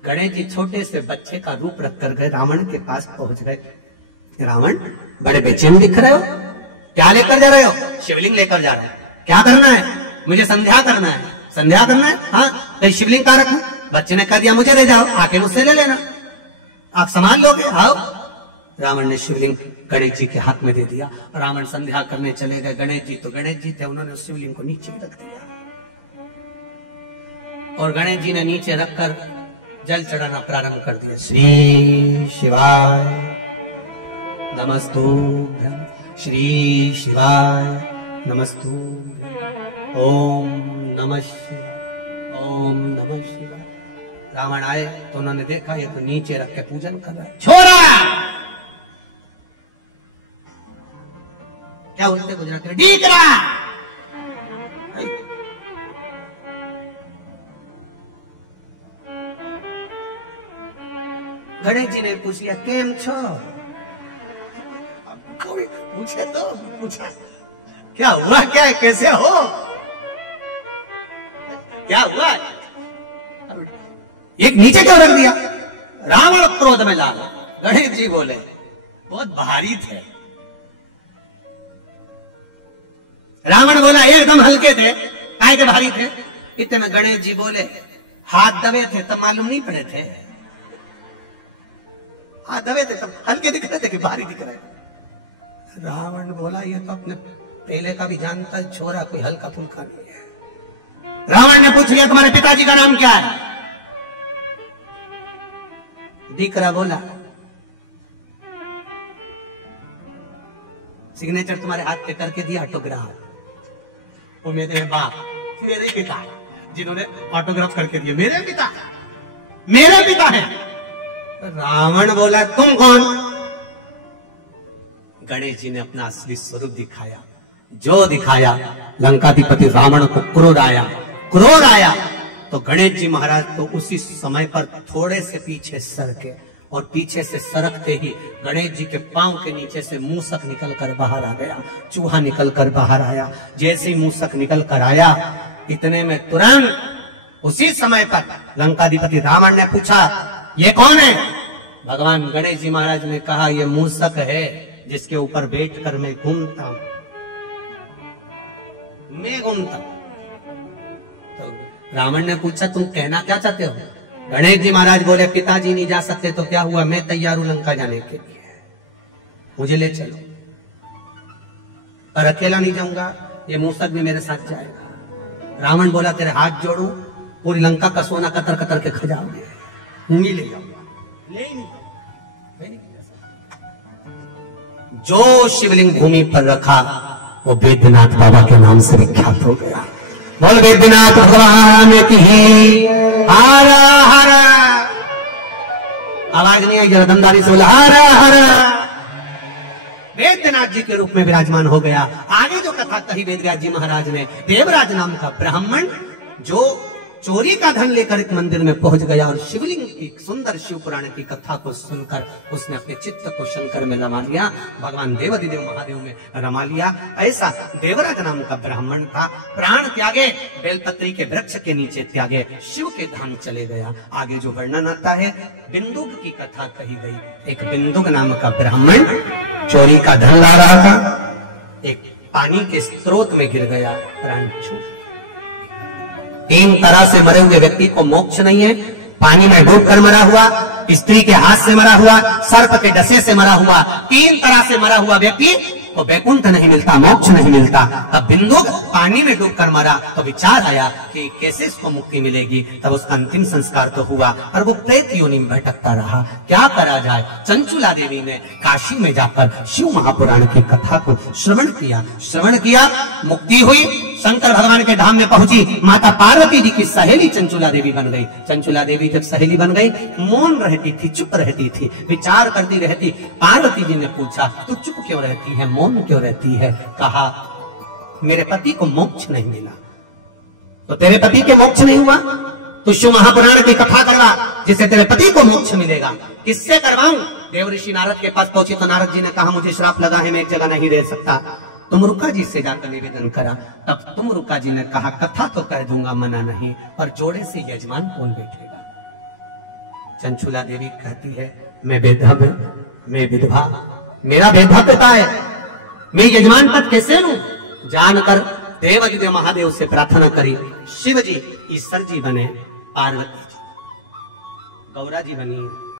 गणेश जी छोटे से बच्चे का रूप रख कर गए, रावण के पास पहुंच गए। रावण बड़े बेचैन दिख रहे हो, क्या लेकर जा रहे हो? शिवलिंग लेकर जा रहे हो। क्या करना है? मुझे संध्या करना है। संध्या करना है? हाँ, तो शिवलिंग कहाँ रखना? बच्चे ने कह दिया मुझे ले जाओ, आके मुझसे ले लेना, आप संभाल लोगे, आओ। रावण ने शिवलिंग गणेश जी के हाथ में दे दिया। रावण संध्या करने चले गए। गणेश जी तो गणेश जी थे, उन्होंने शिवलिंग को नीचे रख दिया और गणेश जी ने नीचे रखकर जल चढ़ाना प्रारंभ कर दिया। श्री शिवाय नमस्तुभ्यं, श्री शिवाय नमस्तुभ्यं, ओम नमः शिवाय, ओम नमः शिवाय। रावण आए तो उन्होंने देखा ये तो नीचे रख के पूजन कर रहा है। छोरा क्या बोलते गुजराती में, डीकरा। गणेश जी ने पूछ लिया केम छो। कोई पूछे तो पूछा क्या हुआ, क्या है, कैसे हो, क्या हुआ। एक नीचे क्यों रख दिया। रावण क्रोध में लाल। गणेश जी बोले बहुत भारी थे। रावण बोला एकदम हल्के थे, काहे के भारी थे। इतने में गणेश जी बोले हाथ दबे थे तब मालूम नहीं पड़े थे, हाथ दबे थे तब हल्के दिख रहे थे कि भारी दिख रहे। रावण बोला ये तो अपने पहले का भी जानता है, छोरा कोई हल्का फुल्का नहीं है। रावण ने पूछ लिया तुम्हारे पिताजी का नाम क्या है। दीकरा बोला सिग्नेचर तुम्हारे हाथ पे करके दिया ऑटोग्राफ, वो मेरे बाप, मेरे पिता जिन्होंने ऑटोग्राफ करके दिया, मेरे पिता है। रावण बोला तुम कौन। गणेश जी ने अपना असली स्वरूप दिखाया। जो दिखाया लंकाधिपति रावण को क्रोध आया तो गणेश जी महाराज तो उसी समय पर थोड़े से पीछे सरके और पीछे से सरकते ही गणेश जी के पांव के नीचे से मूसक निकल कर बाहर आ गया, चूहा निकल कर बाहर आया। जैसे ही मूसक निकल कर आया इतने में तुरंत उसी समय पर लंकाधिपति रावण ने पूछा ये कौन है। भगवान गणेश जी महाराज ने कहा ये मूसक है जिसके ऊपर बैठकर मैं घूमता हूं, तो रावण ने पूछा तुम कहना क्या चाहते हो। गणेश जी महाराज बोले पिताजी नहीं जा सकते तो क्या हुआ, मैं तैयार हूं लंका जाने के लिए, मुझे ले चलो। पर अकेला नहीं जाऊंगा, ये मूसक भी मेरे साथ जाएगा। रावण बोला तेरे हाथ जोड़ू, पूरी लंका का सोना कतर कतर के खा जाओगे, नहीं ले जाऊंगा, ले ही नहीं। जो शिवलिंग भूमि पर रखा वो बैद्यनाथ बाबा के नाम से विख्यात हो गया। बोल बैद्यनाथ भगवान की हर हर। आवाज नहीं आई, जरा दमदारी से बोला हर हर। बैद्यनाथ जी के रूप में विराजमान हो गया। आगे जो कथा कही वेदव्यास जी महाराज ने, देवराज नाम का ब्राह्मण जो चोरी का धन लेकर एक मंदिर में पहुंच गया और शिवलिंग की सुंदर शिव पुराण की कथा को सुनकर उसने अपने चित्त को शंकर में रमा लिया, भगवान देवाधिदेव महादेव में रमा लिया। ऐसा देवराज नाम का ब्राह्मण था। प्राण त्यागे, बेलपत्री के वृक्ष के नीचे त्यागे, शिव के धाम चले गया। आगे जो वर्णन आता है, बिंदुक की कथा कही गई। एक बिंदुक नाम का ब्राह्मण चोरी का धन ला रहा था, एक पानी के स्रोत में गिर गया, प्राण छूट। 3 तरह से मरे हुए व्यक्ति को मोक्ष नहीं है। पानी में डूबकर मरा हुआ, स्त्री के हाथ से मरा हुआ, सर्प के डसे से मरा हुआ, 3 तरह से मरा हुआ व्यक्ति को वैकुंठ नहीं मिलता, मोक्ष नहीं मिलता। तब बिंदुक पानी में डूबकर मरा तो विचार आया कि कैसे इसको मुक्ति मिलेगी। तब उसका अंतिम संस्कार तो हुआ और वो प्रेत योनि में भटकता रहा। क्या करा जाए। चंचुला देवी ने काशी में जाकर शिव महापुराण की कथा को श्रवण किया, मुक्ति हुई। शंकर भगवान के धाम में पहुंची। माता पार्वती जी की सहेली चंचुला देवी बन गई। चंचुला देवी जब सहेली बन गई, मौन रहती थी, चुप रहती थी, विचार करती रहती। पार्वती जी ने पूछा तू चुप क्यों रहती है, मौन क्यों रहती है। कहा मेरे पति को मोक्ष नहीं मिला। तो तेरे पति के मोक्ष नहीं हुआ तो शिव महापुराण की कथा करवा जिससे तेरे पति को मोक्ष मिलेगा। किससे करवाऊं। देव ऋषि नारद के पास पहुंची तो नारद जी ने कहा मुझे श्राप लगा है, मैं एक जगह नहीं रह सकता, तुम रुका जी से जाकर निवेदन करा। तब तुम रुका जी ने कहा कथा तो कह दूंगा, मना नहीं, और जोड़े से यजमान कौन बैठेगा। चंचुला देवी कहती है मैं बेधव, मैं विधवा, मेरा बेधव पिता है, मैं यजमान पद कैसे लूं। जानकर देवाधिदेव महादेव से प्रार्थना करी। शिव जी ईश्वर जी बने, पार्वती जी गौरा जी बनी।